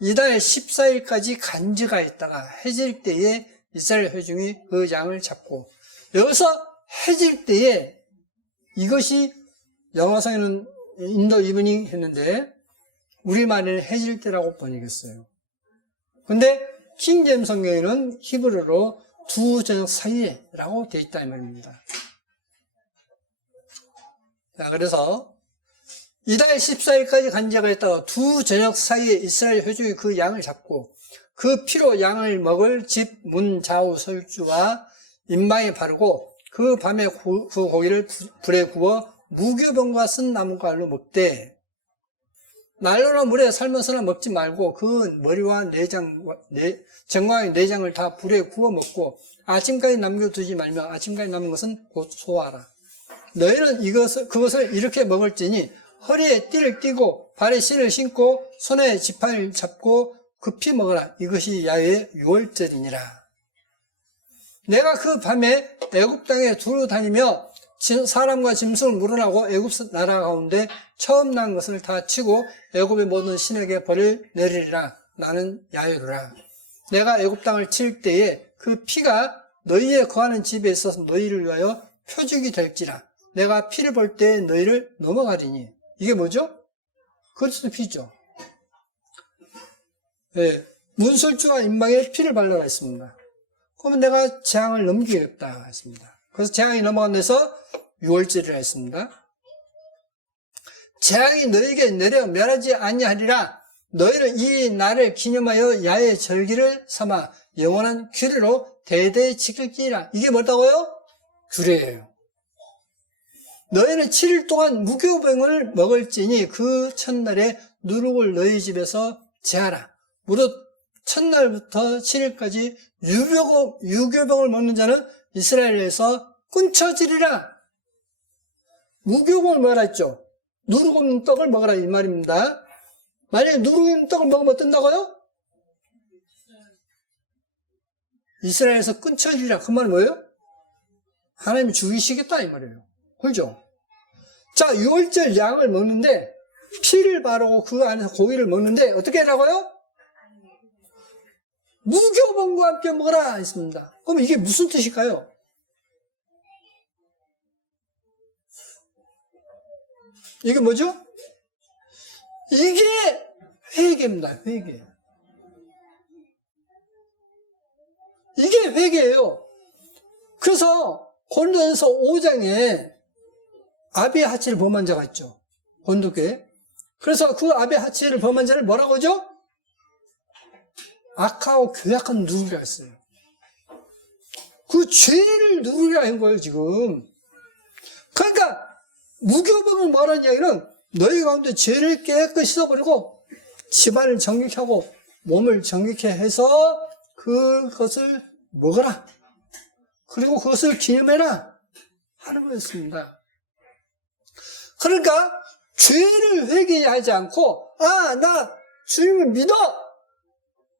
이달 14일까지 간지가 있다가 해질 때에 이스라엘 회중이 그 양을 잡고 여기서 해질 때에 이것이 영어상에는 인더 이브닝 했는데 우리말에는 해질 때라고 번역했어요. 근데 킹제임 성경에는 히브리어로 두 저녁 사이에 라고 되어 있다 이 말입니다. 자, 그래서 이달 14일까지 간지가 있다가 두 저녁 사이에 이스라엘 회중이 그 양을 잡고 그 피로 양을 먹을 집 문 좌우 설주와 인방에 바르고 그 밤에 그 고기를 불에 구워 무교병과 쓴 나무가루로 먹되 난로나 물에 삶아서나 먹지 말고 그 머리와 정강의 내장을 다 불에 구워 먹고 아침까지 남겨두지 말며 아침까지 남은 것은 곧 소화하라. 너희는 그것을 이렇게 먹을지니 허리에 띠를 띠고 발에 신을 신고 손에 지팡이를 잡고 급히 먹어라. 이것이 야훼의 유월절이니라. 내가 그 밤에 애굽 땅에 두루 다니며 사람과 짐승을 물어나고 애굽 나라 가운데 처음 난 것을 다 치고 애굽의 모든 신에게 벌을 내리리라. 나는 야훼로라. 내가 애굽 땅을 칠 때에 그 피가 너희의 거하는 집에 있어서 너희를 위하여 표적이 될지라. 내가 피를 볼 때 너희를 넘어가리니. 이게 뭐죠? 그리스도 피죠. 네, 문설주와 인방에 피를 발라라 했습니다. 그러면 내가 재앙을 넘기겠다 했습니다. 그래서 재앙이 넘어간 데서 유월절이라 했습니다. 재앙이 너희에게 내려 멸하지 아니하리라. 너희는 이 날을 기념하여 야훼 절기를 삼아 영원한 규례로 대대에 지킬지니라. 이게 뭐다고요? 규례예요. 너희는 7일 동안 무교병을 먹을지니 그 첫날에 누룩을 너희 집에서 제하라. 무릇 첫날부터 7일까지 유교병을 먹는 자는 이스라엘에서 끊쳐지리라. 무교병을 먹으라 했죠. 누룩 없는 떡을 먹으라 이 말입니다. 만약에 누룩 없는 떡을 먹으면 어떤다고요? 이스라엘에서 끊쳐지리라. 그 말은 뭐예요? 하나님이 죽이시겠다 이 말이에요. 그렇죠? 자, 유월절 양을 먹는데 피를 바르고 그 안에서 고기를 먹는데 어떻게 하라고요? 무교병과 함께 먹어라 했습니다. 그럼 이게 무슨 뜻일까요? 이게 뭐죠? 이게 회개입니다. 회개. 이게 회개예요. 그래서 고린도전서 5장에 아비하치를 범한 자가 있죠. 본도교에. 그래서 그 아비하치를 범한 자를 뭐라고 하죠? 악하고 괴악한 누룩이라 했어요. 그 죄를 누룩이라 한 거예요, 지금. 그러니까 무교병을 말하는 이야기는 너희 가운데 죄를 깨끗이 씻어버리고 집안을 정결케 하고 몸을 정결케 해서 그것을 먹어라. 그리고 그것을 기념해라 하는 거였습니다. 그러니까 죄를 회개하지 않고 나 주님을 믿어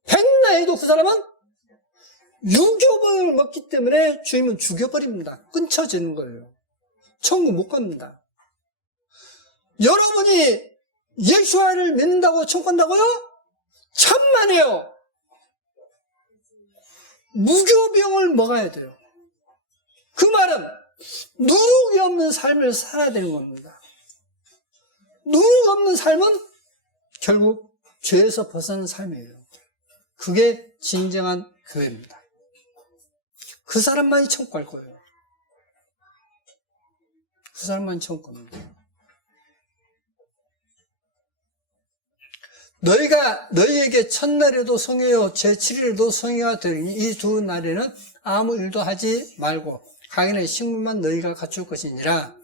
백나 해도 그 사람은 유교병을 먹기 때문에 주님은 죽여버립니다. 끊쳐지는 거예요. 천국 못 갑니다. 여러분이 예수와를 믿는다고 천국 간다고요? 천만에요. 무교병을 먹어야 돼요. 그 말은 누룩이 없는 삶을 살아야 되는 겁니다. 누룩 없는 삶은 결국 죄에서 벗어나는 삶이에요. 그게 진정한 교회입니다. 그 사람만이 천국 갈 거예요. 그 사람만이 천국 갑니다. 너희에게 첫날에도 성회요 제7일에도 성회가 되리니 이 두 날에는 아무 일도 하지 말고 강인의 식물만 너희가 갖출 것이니라.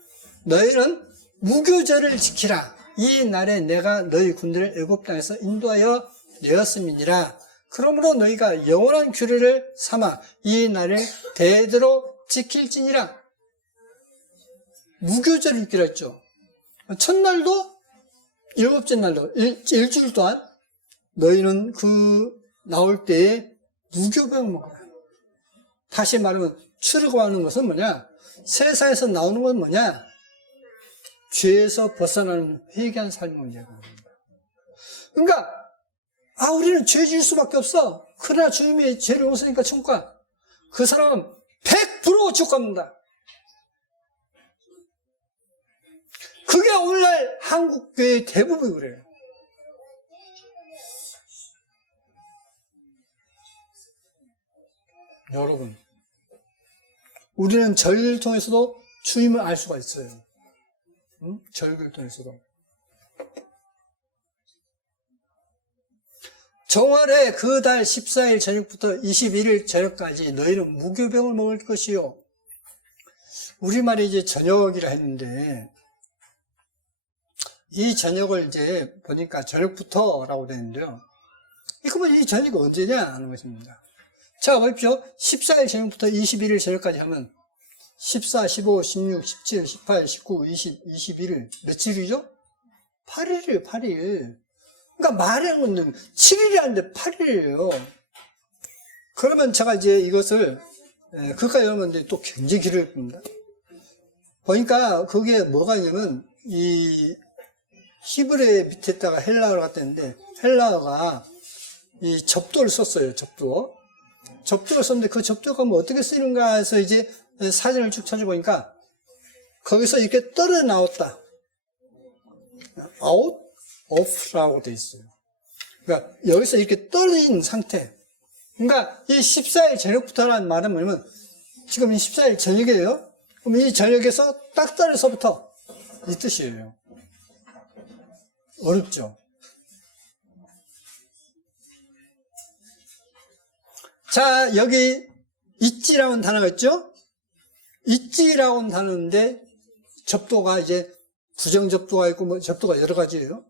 너희는 무교절을 지키라. 이 날에 내가 너희 군대를 애굽 땅에서 인도하여 내었음이니라. 그러므로 너희가 영원한 규례를 삼아 이 날을 대대로 지킬지니라. 무교절을 지키라 했죠. 첫날도 일곱째 날도 일주일 동안 너희는 그 나올 때에 무교병 먹어라. 다시 말하면 출애굽하는 것은 뭐냐? 세상에서 나오는 건 뭐냐? 죄에서 벗어나는 회개한 삶을 얘기합니다. 그러니까 우리는 죄 지을 수밖에 없어. 그러나 주님이 죄를 없으니까 천국 가. 그 사람은 100% 지옥 갑니다. 그게 오늘날 한국교회 대부분이 그래요. 여러분, 우리는 절기를 통해서도 주님을 알 수가 있어요. 응? 절기를 통해서도. 정월에 그 달 14일 저녁부터 21일 저녁까지 너희는 무교병을 먹을 것이요. 우리말에 이제 저녁이라 했는데, 이 저녁을 이제 보니까 저녁부터라고 되는데요. 그러면 이 저녁이 언제냐 하는 것입니다. 자, 보십시오. 14일 저녁부터 21일 저녁까지 하면 14, 15, 16, 17, 18, 19, 20, 21일 며칠이죠? 8일이에요, 8일. 그러니까 말하는 건 7일이라는데 8일이에요. 그러면 제가 이제 이것을 그까지 열었는데 또 굉장히 길을 봅니다. 보니까 그게 뭐가 있냐면 이 히브리 밑에다가 헬라어를 갖다 했는데 헬라어가 이 접두를 썼어요. 접두를 썼는데 그 접두가 뭐 어떻게 쓰는가 해서 이제 사진을 쭉 찾아보니까 거기서 이렇게 떨어 나왔다. out of라고 돼 있어요. 그러니까 여기서 이렇게 떨어진 상태. 그러니까 이 14일 저녁부터라는 말은 뭐냐면 지금 이 14일 저녁이에요. 그럼 이 저녁에서 딱 떨어서부터 이 뜻이에요. 어렵죠? 자, 여기 있지라는 단어가 있죠? 있지라는 단어인데 접두가 이제 부정접두가 있고 뭐 접두가 여러 가지예요.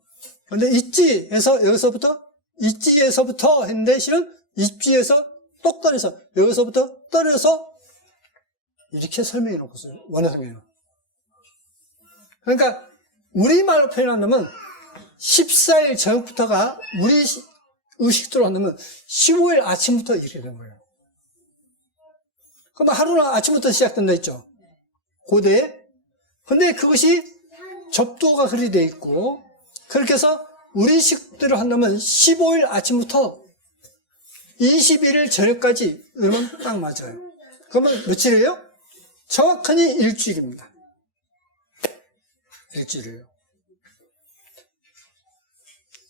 근데 있지에서 여기서부터 했는데 실은 있지에서 똑 떨어서 여기서부터 떨어서 이렇게 설명해 놓고 있어요. 원어성에는. 그러니까 우리말로 표현한다면 14일 저녁부터가 우리 의식대로 한다면 15일 아침부터 이렇게 된 거예요. 그럼 하루는 아침부터 시작된다 했죠. 고대에. 근데 그것이 접두가 그리 돼 있고 그렇게 해서 우리 식대로 한다면 15일 아침부터 21일 저녁까지 그러면 딱 맞아요. 그러면 며칠이에요? 정확하니 일주일입니다. 일주일이에요.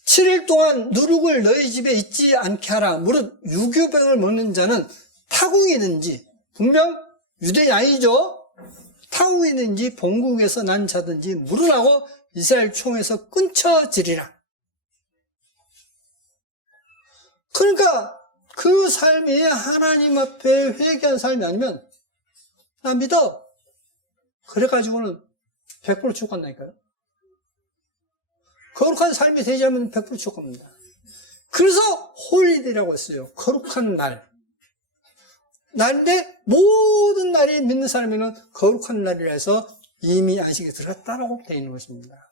7일 동안 누룩을 너희 집에 있지 않게 하라. 무릇 유교병을 먹는 자는 타국이든지 분명 유대인이 아니죠. 타국이든지 본국에서 난 자든지 물으라고 이스라엘 총에서 끊쳐지리라. 그러니까 그 삶이 하나님 앞에 회개한 삶이 아니면 나 믿어. 그래가지고는 100% 죽었나니까요. 거룩한 삶이 되지 않으면 100% 죽습니다. 그래서 홀리데이라고 했어요. 거룩한 날. 날인데 모든 날이 믿는 사람에는 거룩한 날이라 해서 이미 안식에 들어갔다라고 되어 있는 것입니다.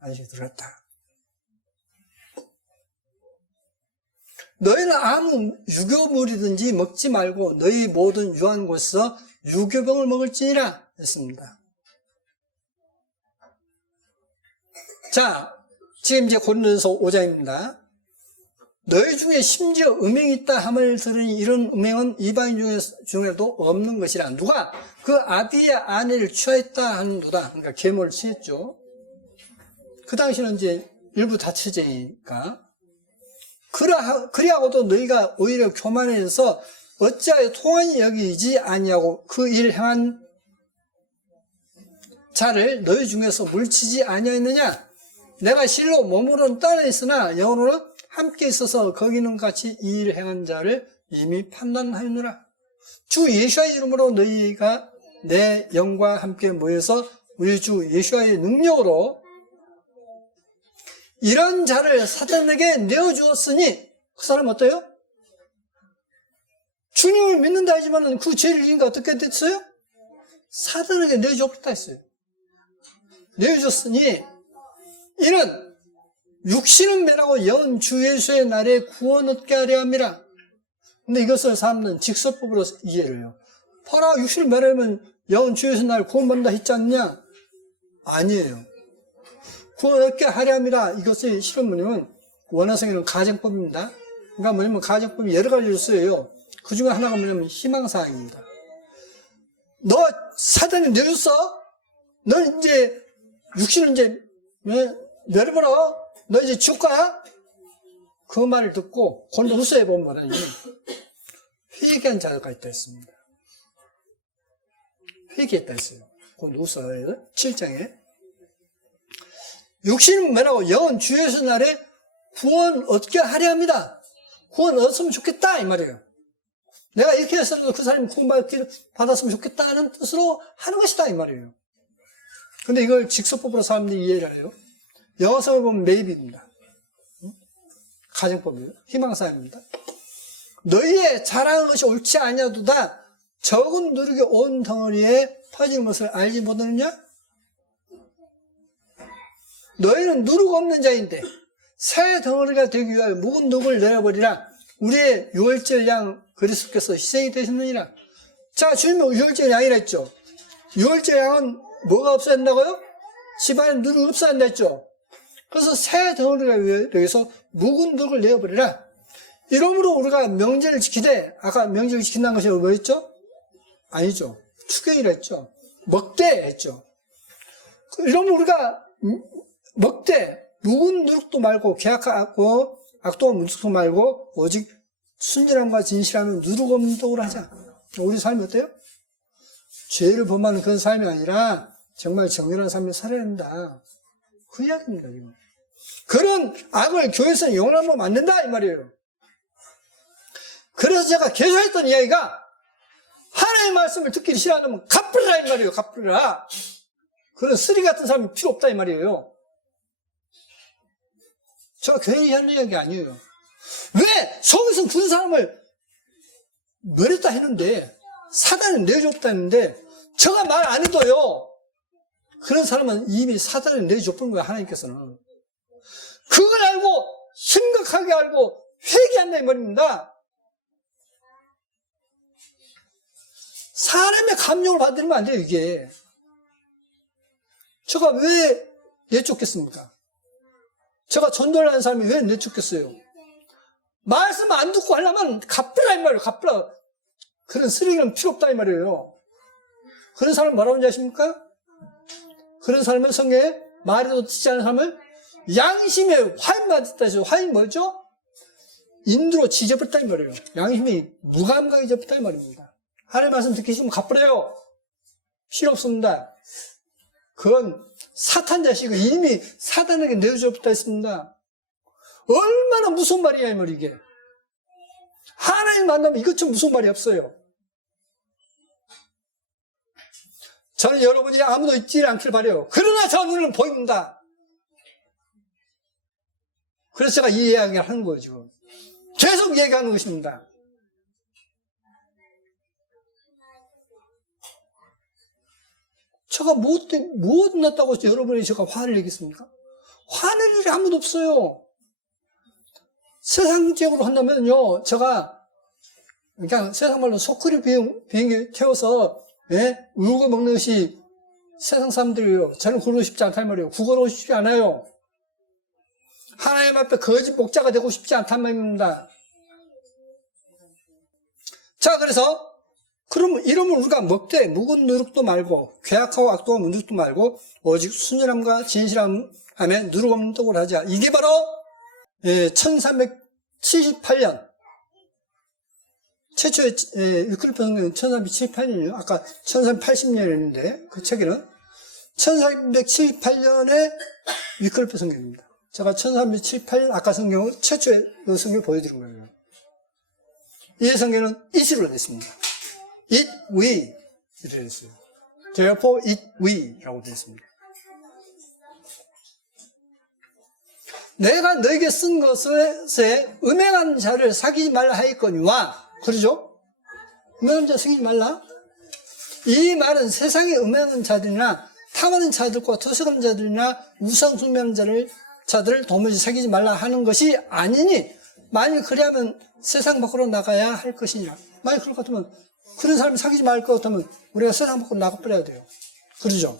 안식에 들어갔다. 너희는 아무 유교물이든지 먹지 말고 너희 모든 유한 곳에서 유교병을 먹을지니라 했습니다. 자, 지금 이제 고린도전서 5장입니다. 너희 중에 심지어 음행이 있다 함을 들으니 이런 음행은 이방인 중에도 없는 것이라. 누가 그 아비의 아내를 취하였다 하는도다. 그러니까 계모를 취했죠. 그 당시는 이제 일부 다처제니까. 그리하고도 너희가 오히려 교만해서 어찌하여 통한이 여기지 아니하고 그 일 행한 자를 너희 중에서 물치지 아니하였느냐? 내가 실로 몸으로는 따라 있으나 영으로는 함께 있어서 거기는 같이 이 일 행한 자를 이미 판단하였느라. 주 예수의 이름으로 너희가 내 영과 함께 모여서 우리 주 예수와의 능력으로 이런 자를 사단에게 내어주었으니 그 사람 어때요? 주님을 믿는다 하지만 그 죄를 지니까 어떻게 됐어요? 사단에게 내어줬다 했어요. 내어줬으니 이는 육신은 매라고 영 주 예수의 날에 구원 얻게 하려 함이라. 근데 이것을 사람들은 직설법으로 이해를 해요. 봐라, 육신을 매라면 영 주 예수의 날 구원받는다 했지 않냐? 아니에요. 구원 얻게 하려 함이라. 이것의 실험문은 원어성에는 가정법입니다. 그러니까 뭐냐면 가정법이 여러 가지로 쓰여요. 그 중에 하나가 뭐냐면 희망사항입니다. 너 사단이 내줬어? 너 이제 육신을 이제 내려버려? 너 이제 지옥 가? 그 말을 듣고 고린도후서에 보면 뭐냐면 회개한 자가 있다 했습니다. 회개했다 했어요. 고린도후서 7장에 육신은 뭐라고 영은 주 예수 날에 구원 얻게 하려 합니다. 구원 얻었으면 좋겠다 이 말이에요. 내가 이렇게 해서라도 그 사람이 구원 받았으면 좋겠다는 뜻으로 하는 것이다 이 말이에요. 근데 이걸 직설법으로 사람들이 이해를 해요. 영어성을 보면 maybe입니다. 가정법이에요. 희망사항입니다. 너희의 잘하는 것이 옳지 아니하도다 적은 누룩이 온 덩어리에 퍼지는 것을 알지 못하느냐? 너희는 누룩 없는 자인데 새 덩어리가 되기 위하여 묵은 누룩을 내려버리라. 우리의 유월절 양 그리스도께서 희생이 되셨느니라. 자, 주님은 유월절 양이라 했죠. 유월절 양은 뭐가 없어야 한다고요? 집안에 누룩이 없어야 한다 했죠. 그래서 새 덩어리가 위해서 묵은 누룩을 내어버리라. 이러므로 우리가 명제를 지키되, 아까 명제를 지킨다는 것이 뭐였죠? 아니죠. 추경이라 했죠. 먹되 했죠. 이러면 우리가 먹되 묵은 누룩도 말고 계약하고 악독한 문득도 말고 오직 순진함과 진실함은 누룩 없는 떡으로 하자. 우리 삶이 어때요? 죄를 범하는 그런 삶이 아니라 정말 정결한 삶을 살아야 한다. 그 이야기입니다, 지금. 그런 악을 교회에서는 용납하면 안 된다, 이 말이에요. 그래서 제가 계속 했던 이야기가 하나님의 말씀을 듣기 싫어하면 갚으라, 이 말이에요, 갚으라. 그런 쓰리 같은 사람이 필요 없다, 이 말이에요. 제가 괜히 하는 이야기 아니에요. 왜 속에서 그 사람을 멸했다 했는데 사단을 내줬다 했는데 제가 말 안 해도요. 그런 사람은 이미 사단을 내줘버린 거예요. 하나님께서는. 그걸 알고 심각하게 알고 회개한다 이 말입니다. 사람의 감정을 받으면 안 돼요. 이게. 제가 왜 내쫓겠습니까? 제가 전도를 하는 사람이 왜 내쫓겠어요? 말씀 안 듣고 하려면 갚으라 이 말이에요. 갚으라. 그런 쓰레기는 필요 없다 이 말이에요. 그런 사람 뭐라고 하는지 아십니까? 그런 사람은 성경에 말해도 듣지 않은 사람을 양심에 화인만 듣다 해서 화인 뭐죠? 인두로 지져버렸다 이 말이에요. 양심이 무감각이 접었다 이 말입니다. 하나님의 말씀 듣기 싫으면 갚으래요. 필요 없습니다. 그건 사탄 자식이 이미 사단에게 내어줬다 했습니다. 얼마나 무서운 말이야 이 말 이게. 하나님 만나면 이것처럼 무서운 말이 없어요. 저는 여러분이 아무도 잊지 않길 바라요. 그러나 저 눈은 보인다. 그래서 제가 이 이야기를 하는 거예요 지금. 계속 얘기하는 것입니다. 제가 무엇 났다고 여러분이 제가 화를 내겠습니까? 화낼 일이 아무도 없어요. 세상적으로 한다면요, 제가 그냥 세상 말로 소쿠리 비행기 태워서 울고 먹는 것이 세상 사람들이요. 저는 그러고 싶지 않단 말이에요. 구걸하고 싶지 않아요. 하나님 앞에 거짓 목자가 되고 싶지 않단 말입니다. 자, 그래서 그럼 이러면 우리가 먹되 묵은 누룩도 말고 괴악하고 악독한 누룩도 말고 오직 순전함과 진실함에 누룩 없는 떡을 하자. 이게 바로 1378년 최초의 위클리프 성경은 1378년이에요. 아까 1380년이었는데 그 책에는 1378년의 위클리프 성경입니다. 제가 1378년 아까 성경을 최초의 성경을 보여드린 거예요. 이 성경은 it으로 됐습니다. it, we 이렇게 됐어요. therefore it we라고 되어 있습니다. 내가 너에게 쓴 것에 음행한 자를 사귀지 말라 하였거니와, 그러죠? 음행한 자 사귀지 말라. 이 말은 세상에 음행한 자들이나 탐하는 자들과 토색하는 자들이나 우상 숭배하는 자들을 도무지 사귀지 말라 하는 것이 아니니, 만일 그리하면 세상 밖으로 나가야 할 것이니라. 만일 그럴 것 같으면, 그런 사람이 사귀지 말 것 같으면 우리가 세상 밖으로 나가버려야 돼요. 그러죠?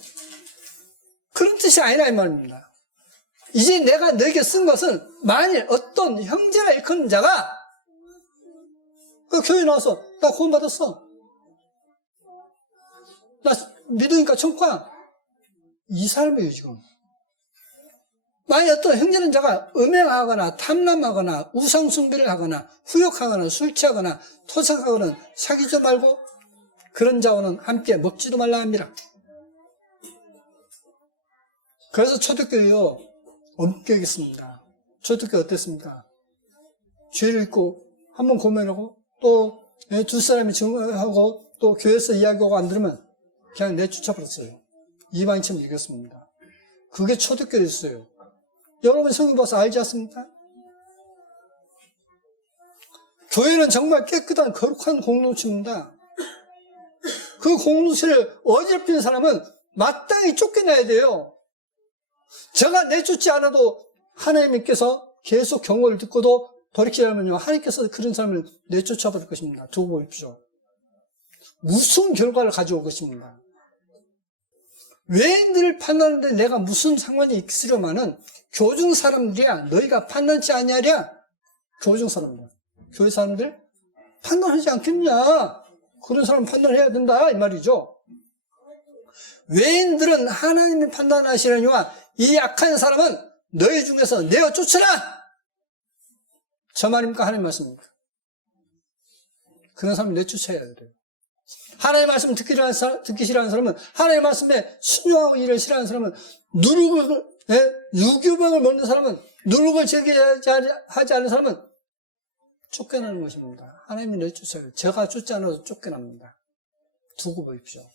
그런 뜻이 아니라 이 말입니다. 이제 내가 너에게 쓴 것은, 만일 어떤 형제나 일컫는 자가 그 교회 나와서 나 구원받았어, 나 믿으니까 천국 가, 이 사람이에요 지금. 만일 어떤 형제는 자가 음행하거나 탐남하거나 우상숭배를 하거나 후욕하거나 술 취하거나 토색하거나 사귀지 말고 그런 자와는 함께 먹지도 말라 합니다. 그래서 초대교회요 엄격했습니다. 초대교회 어땠습니까? 죄를 짓고 한번 고면하고 또 두 사람이 증언하고 또 교회에서 이야기하고 안 들으면 그냥 내쫓아버렸어요. 이방인처럼 이겼습니다. 그게 초대교회였어요. 여러분 성경 봐서 알지 않습니까? 교회는 정말 깨끗한 거룩한 공동체입니다. 그 공동체를 어지럽히는 사람은 마땅히 쫓겨나야 돼요. 제가 내쫓지 않아도 하나님께서 계속 경고를 듣고도 돌이키지 않으면요, 하나님께서 그런 사람을 내쫓아 버릴 것입니다. 두고 보십시오. 무슨 결과를 가져올 것입니다. 외인들을 판단하는데 내가 무슨 상관이 있으려마는 교중 사람들이야. 너희가 판단치 아니하랴. 교중 사람들, 교회 사람들 판단하지 않겠냐. 그런 사람 판단해야 된다 이 말이죠. 외인들은 하나님이 판단하시려니와 이 약한 사람은 너희 중에서 내어 쫓으라. 저 말입니까? 하나님 말씀입니까? 그런 사람을 내쫓아야 돼요. 하나님의 말씀 듣기 싫어하는 사람은, 하나님의 말씀에 순종하고 일을 싫어하는 사람은, 유교병을 먹는 사람은, 누룩을 제기하지 않는 사람은 쫓겨나는 것입니다. 하나님이 내쫓아요. 제가 쫓지 않아도 쫓겨납니다. 두고 보십시오.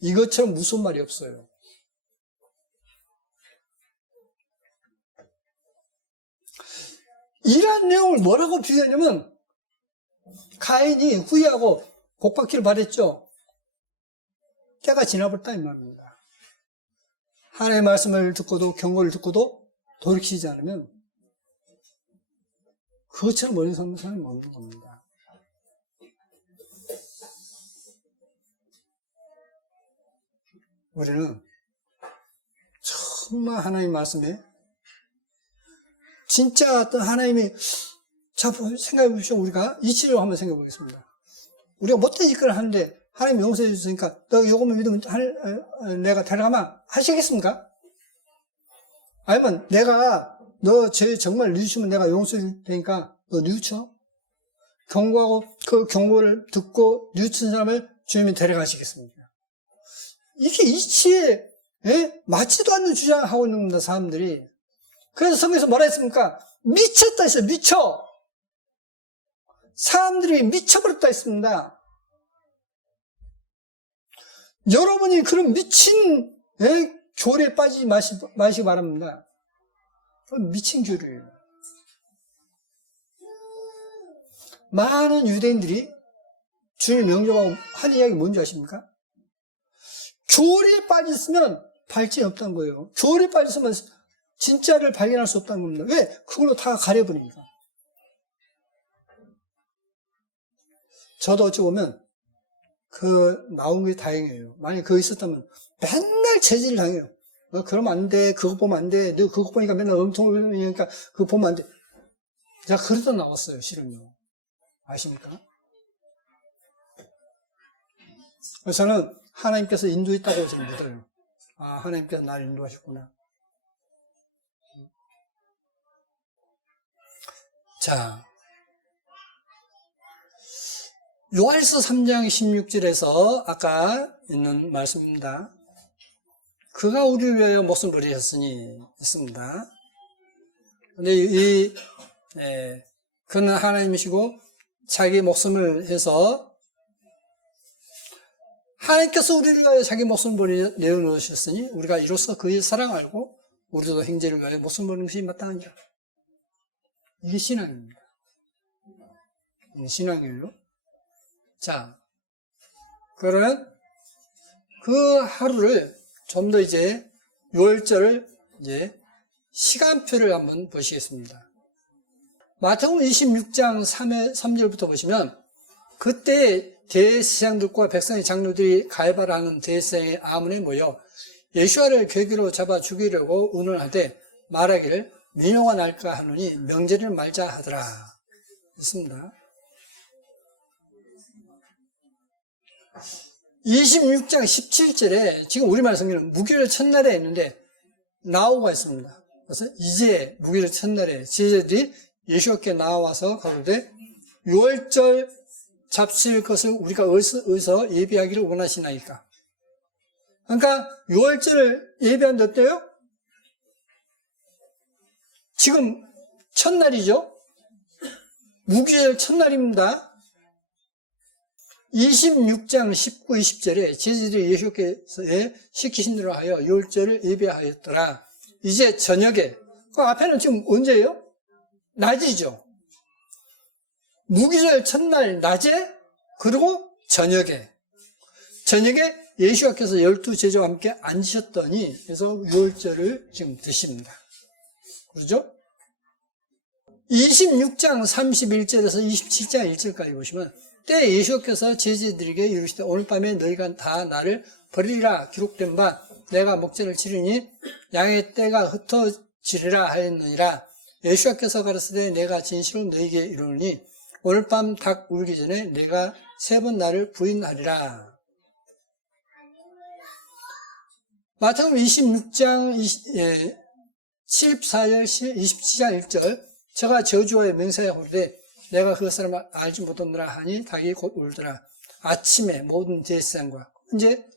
이것처럼 무서운 말이 없어요. 이러한 내용을 뭐라고 비유하냐면, 가인이 후회하고 복받기를 바랬죠. 때가 지나버렸다 이 말입니다. 하나님의 말씀을 듣고도 경고를 듣고도 돌이키지 않으면 그것처럼 멀리 서는 사람이 없는 겁니다. 우리는 정말 하나님의 말씀에 진짜 어떤 하나님이, 자, 생각해 보십시오. 우리가 이치를 한번 생각해 보겠습니다. 우리가 못된 짓을 하는데 하나님 용서해 주시니까 너 요것만 믿으면 내가 데려가면 하시겠습니까? 아니면 내가 너 죄 정말 뉘우치면 내가 용서해 줄 테니까 너 뉘우쳐? 경고하고 그 경고를 듣고 뉘우친 사람을 주님이 데려가시겠습니까? 이게 이치에 맞지도 않는 주장을 하고 있는 겁니다, 사람들이. 그래서 성경에서 뭐라 했습니까? 미쳤다 했어요. 미쳐. 사람들이 미쳐버렸다 했습니다. 여러분이 그런 미친 교리에 빠지지 마시기 바랍니다. 미친 교리예요. 많은 유대인들이 주님을 명령하고 하는 이야기 뭔지 아십니까? 교리에 빠졌으면 발전이 없다는 거예요. 교리에 빠졌으면 진짜를 발견할 수 없다는 겁니다. 왜? 그걸로 다 가려버리니까. 저도 어찌 보면 나온 게 다행이에요. 만약에 그거 있었다면 맨날 제지를 당해요. 그러면 안 돼. 그거 보면 안 돼. 너 그거 보니까 맨날 엄청 울으니까 그거 보면 안 돼. 제가 그러다 나왔어요, 실은요. 아십니까? 그래서 저는 하나님께서 인도했다고 저는 믿어요. 아, 하나님께서 나를 인도하셨구나. 자, 요한일서 3장 16절에서 아까 있는 말씀입니다. 그가 우리를 위하여 목숨을 버리셨으니 있습니다. 근데 그는 하나님이시고 자기 목숨을 해서 하나님께서 우리를 위하여 자기 목숨을 내어놓으셨으니 우리가 이로써 그의 사랑 알고 우리도 형제를 위하여 목숨을 버리는 것이 마땅하니라. 이게 신앙입니다. 이게 신앙이에요. 자, 그러면 그 하루를 좀 더 이제 6월절을 이제 시간표를 한번 보시겠습니다. 마태복음 26장 3절부터 보시면 그때 대제사장들과 백성의 장로들이 가이바라는 대제사장의 아문에 모여 예수와를 계기로 잡아 죽이려고 운운하되 말하기를 민요가 날까 하노니 명제를 말자 하더라. 있습니다. 26장 17절에 지금 우리말 성경은 무교절 첫날에 있는데 나오가 있습니다. 그래서 이제 무교절 첫날에 제자들이 예수께 나와서 가로되 6월절 잡수일 것을 우리가 어디서 예비하기를 원하시나이까. 그러니까 6월절을 예비한다 어때요? 지금 첫날이죠. 무교절 첫날입니다. 26장 19, 20절에 제자들이 예수께서 시키신 대로 하여 6월절을 예배하였더라. 이제 저녁에, 그 앞에는 지금 언제예요? 낮이죠. 무교절 첫날 낮에, 그리고 저녁에 예수께서 12제자와 함께 앉으셨더니, 그래서 6월절을 지금 드십니다. 그렇죠? 26장 31절에서 27장 1절까지 보시면 때 예수께서 제자들에게 이르시되 오늘 밤에 너희가 다 나를 버리리라 기록된 바 내가 목전을 치르니 양의 떼가 흩어지리라 하였느니라. 예수께서 가르치되 내가 진실로 너희에게 이르노니 오늘 밤 닭 울기 전에 내가 3번 나를 부인하리라. 마태복음 26장 14절 27장 1절 저가 저주와의 맹세에 오르되 내가 그 사람을 알지 못하느라 하니 닭이 곧 울더라. 아침에 모든 제사장과 이제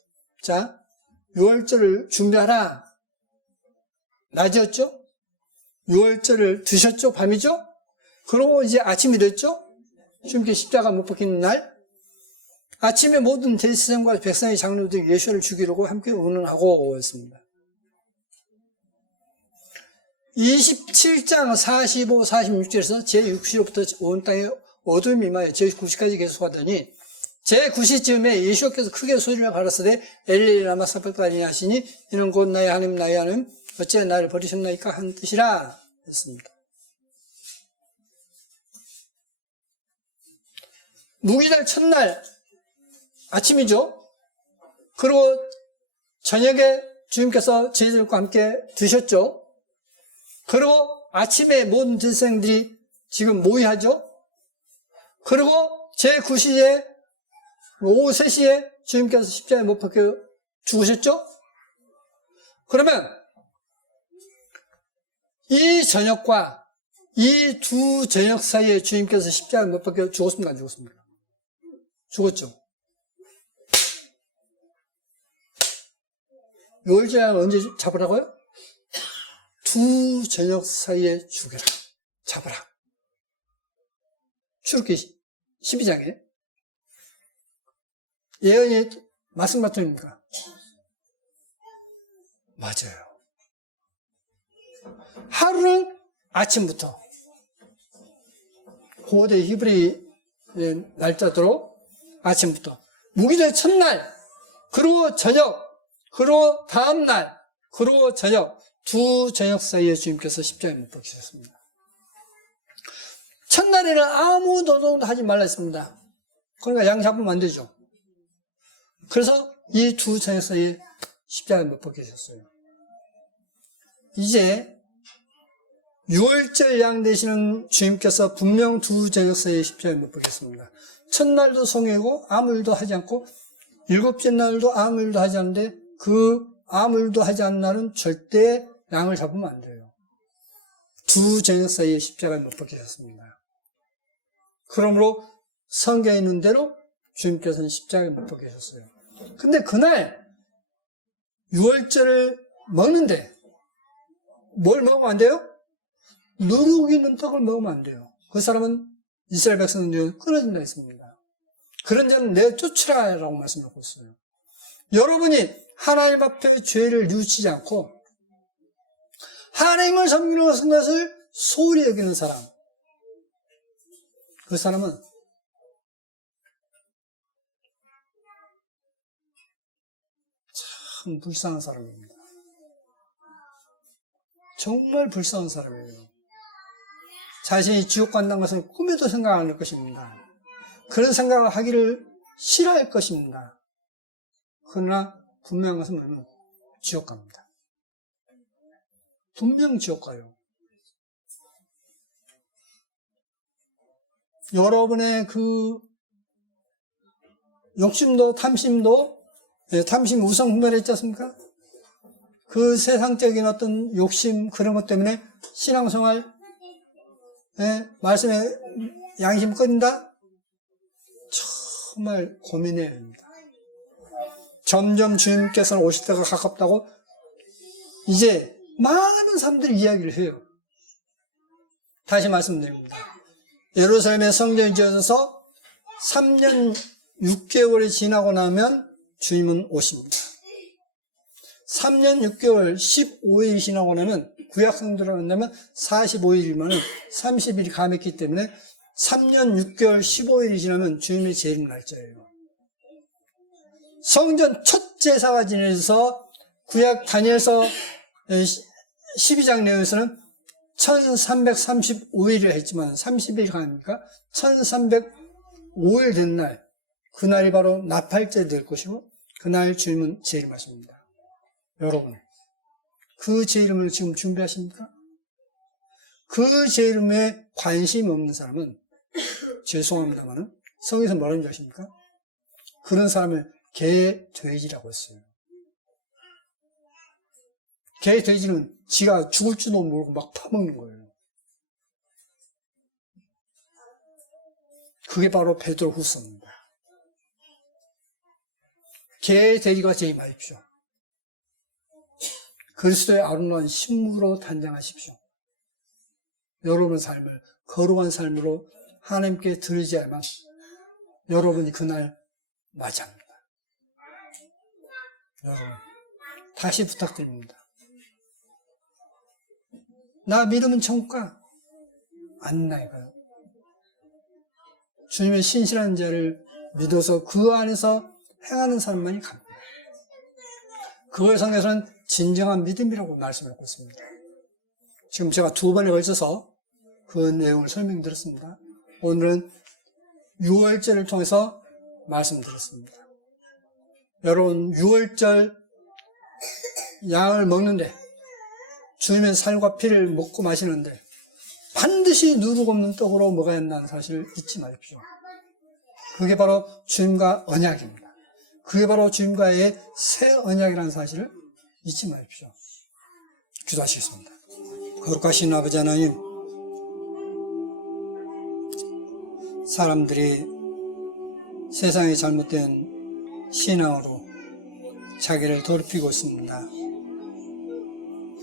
자 6월절을 준비하라. 낮이었죠? 6월절을 드셨죠? 밤이죠? 그러고 이제 아침이 됐죠? 주님께 십자가 못 박히는 날 아침에 모든 제사장과 백성의 장로들이 예수를 죽이려고 함께 운운하고 있습니다. 27장 45, 46절에서 제6시로부터 온 땅에 어둠이 임하여 제9시까지 계속하더니 제9시쯤에 예수께서 크게 소리를 가라사대 엘리 라마 사박다니 하시니 이는 곧 나의 하나님 나의 하나님 어찌 나를 버리셨나이까 한 뜻이라 했습니다. 무교절 첫날 아침이죠. 그리고 저녁에 주님께서 제자들과 함께 드셨죠. 그리고 아침에 모든 제사장들이 지금 모의하죠. 그리고 제9시에 오후 3시에 주님께서 십자가에 못 박혀 죽으셨죠. 그러면 이 저녁과 이 두 저녁 사이에 주님께서 십자가에 못 박혀 죽었습니까? 안 죽었습니까? 죽었죠. 6월절 언제 잡으라고요? 두 저녁 사이에 죽여라. 잡아라. 출애굽기 12장에 예언이 말씀 같습니까? 맞아요. 하루는 아침부터 고대 히브리 날짜대로 아침부터 무교절 첫날 그리고 저녁 그리고 다음날 그리고 저녁 두 저녁 사이에 주님께서 십자가에 못 박히셨습니다. 첫날에는 아무 노동도 하지 말라 했습니다. 그러니까 양 잡으면 안 되죠. 그래서 이 두 저녁 사이에 십자가에 못 박히셨어요. 이제 6월절 양 되시는 주님께서 분명 두 저녁 사이에 십자가에 못 박혔습니다. 첫날도 성회고 아무 일도 하지 않고 7째 날도 아무 일도 하지 않는데 그 아무 일도 하지 않는 날은 절대 양을 잡으면 안 돼요. 두 저녁 사이에 십자가에 못 박히셨습니다. 그러므로 성경에 있는 대로 주님께서는 십자가에 못 박히셨어요. 근데 그날 6월절을 먹는데 뭘 먹으면 안 돼요? 누룩이 있는 떡을 먹으면 안 돼요. 그 사람은 이스라엘 백성들 끊어진다 했습니다. 그런 자는 내쫓으라 라고 말씀하고 있어요. 여러분이 하나님 앞에 죄를 뉘우치지 않고 하나님을 섬기는 것을 소홀히 여기는 사람, 그 사람은 참 불쌍한 사람입니다. 정말 불쌍한 사람이에요. 자신이 지옥 간다는 것을 꿈에도 생각 안 할 것입니다. 그런 생각을 하기를 싫어할 것입니다. 그러나 분명한 것은 뭐냐면 지옥 갑니다. 분명 지옥 가요. 여러분의 그 욕심도 탐심도, 탐심 우상분별했지 않습니까? 그 세상적인 어떤 욕심 그런 것 때문에 신앙생활, 말씀에 양심 끊는다? 정말 고민해야 합니다. 점점 주님께서는 오실 때가 가깝다고 이제 많은 사람들이 이야기를 해요. 다시 말씀드립니다. 예루살렘에 성전이 지어져서 3년 6개월이 지나고 나면 주님은 오십니다. 3년 6개월 15일이 지나고 나면 구약 성도로 만나면 45일이면 30일이 감했기 때문에 3년 6개월 15일이 지나면 주님의 재림 날짜예요. 성전 첫 제사가 지내서 구약 다니엘서 12장 내용에서는 1335일이라 했지만 30일이 아닙니까? 1305일 된 날, 그날이 바로 나팔째 될 것이고 그날 주님은 재림하십니다. 여러분, 그 재림을 지금 준비하십니까? 그 재림에 관심이 없는 사람은 죄송합니다만 성경에서 뭐라는 줄 아십니까? 그런 사람을 개돼지라고 했어요. 개돼지는 지가 죽을 줄도 모르고 막 파먹는 거예요. 그게 바로 베드로후서입니다. 개돼지가 되지 마십시오. 그리스도의 아름다운 신부로 단장하십시오. 여러분의 삶을 거룩한 삶으로 하나님께 드리자야만 여러분이 그날 맞이합니다. 여러분, 다시 부탁드립니다. 나 믿으면 천국 가? 안 나가요. 주님의 신실한 자를 믿어서 그 안에서 행하는 사람만이 갑니다. 그걸 성경에서는 진정한 믿음이라고 말씀하고 있습니다. 지금 제가 2번에 걸쳐서 그 내용을 설명드렸습니다. 오늘은 6월절을 통해서 말씀드렸습니다. 여러분, 6월절 양을 먹는데 주님의 살과 피를 먹고 마시는데 반드시 누룩 없는 떡으로 먹어야 한다는 사실을 잊지 마십시오. 그게 바로 주님과 언약입니다. 그게 바로 주님과의 새 언약이라는 사실을 잊지 마십시오. 기도하시겠습니다. 거룩하신 아버지 하나님, 사람들이 세상의 잘못된 신앙으로 자기를 더럽히고 있습니다.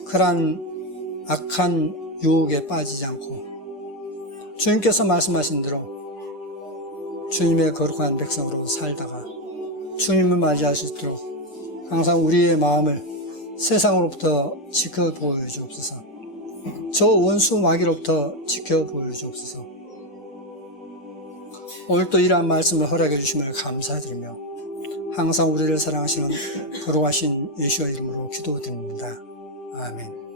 그러한 악한 유혹에 빠지지 않고 주님께서 말씀하신 대로 주님의 거룩한 백성으로 살다가 주님을 맞이할 수 있도록 항상 우리의 마음을 세상으로부터 지켜보여 주옵소서. 저 원수 마귀로부터 지켜보여 주옵소서. 오늘 또 이러한 말씀을 허락해 주심을 감사드리며 항상 우리를 사랑하시는 거룩하신 예수의 이름으로 기도드립니다. 아멘.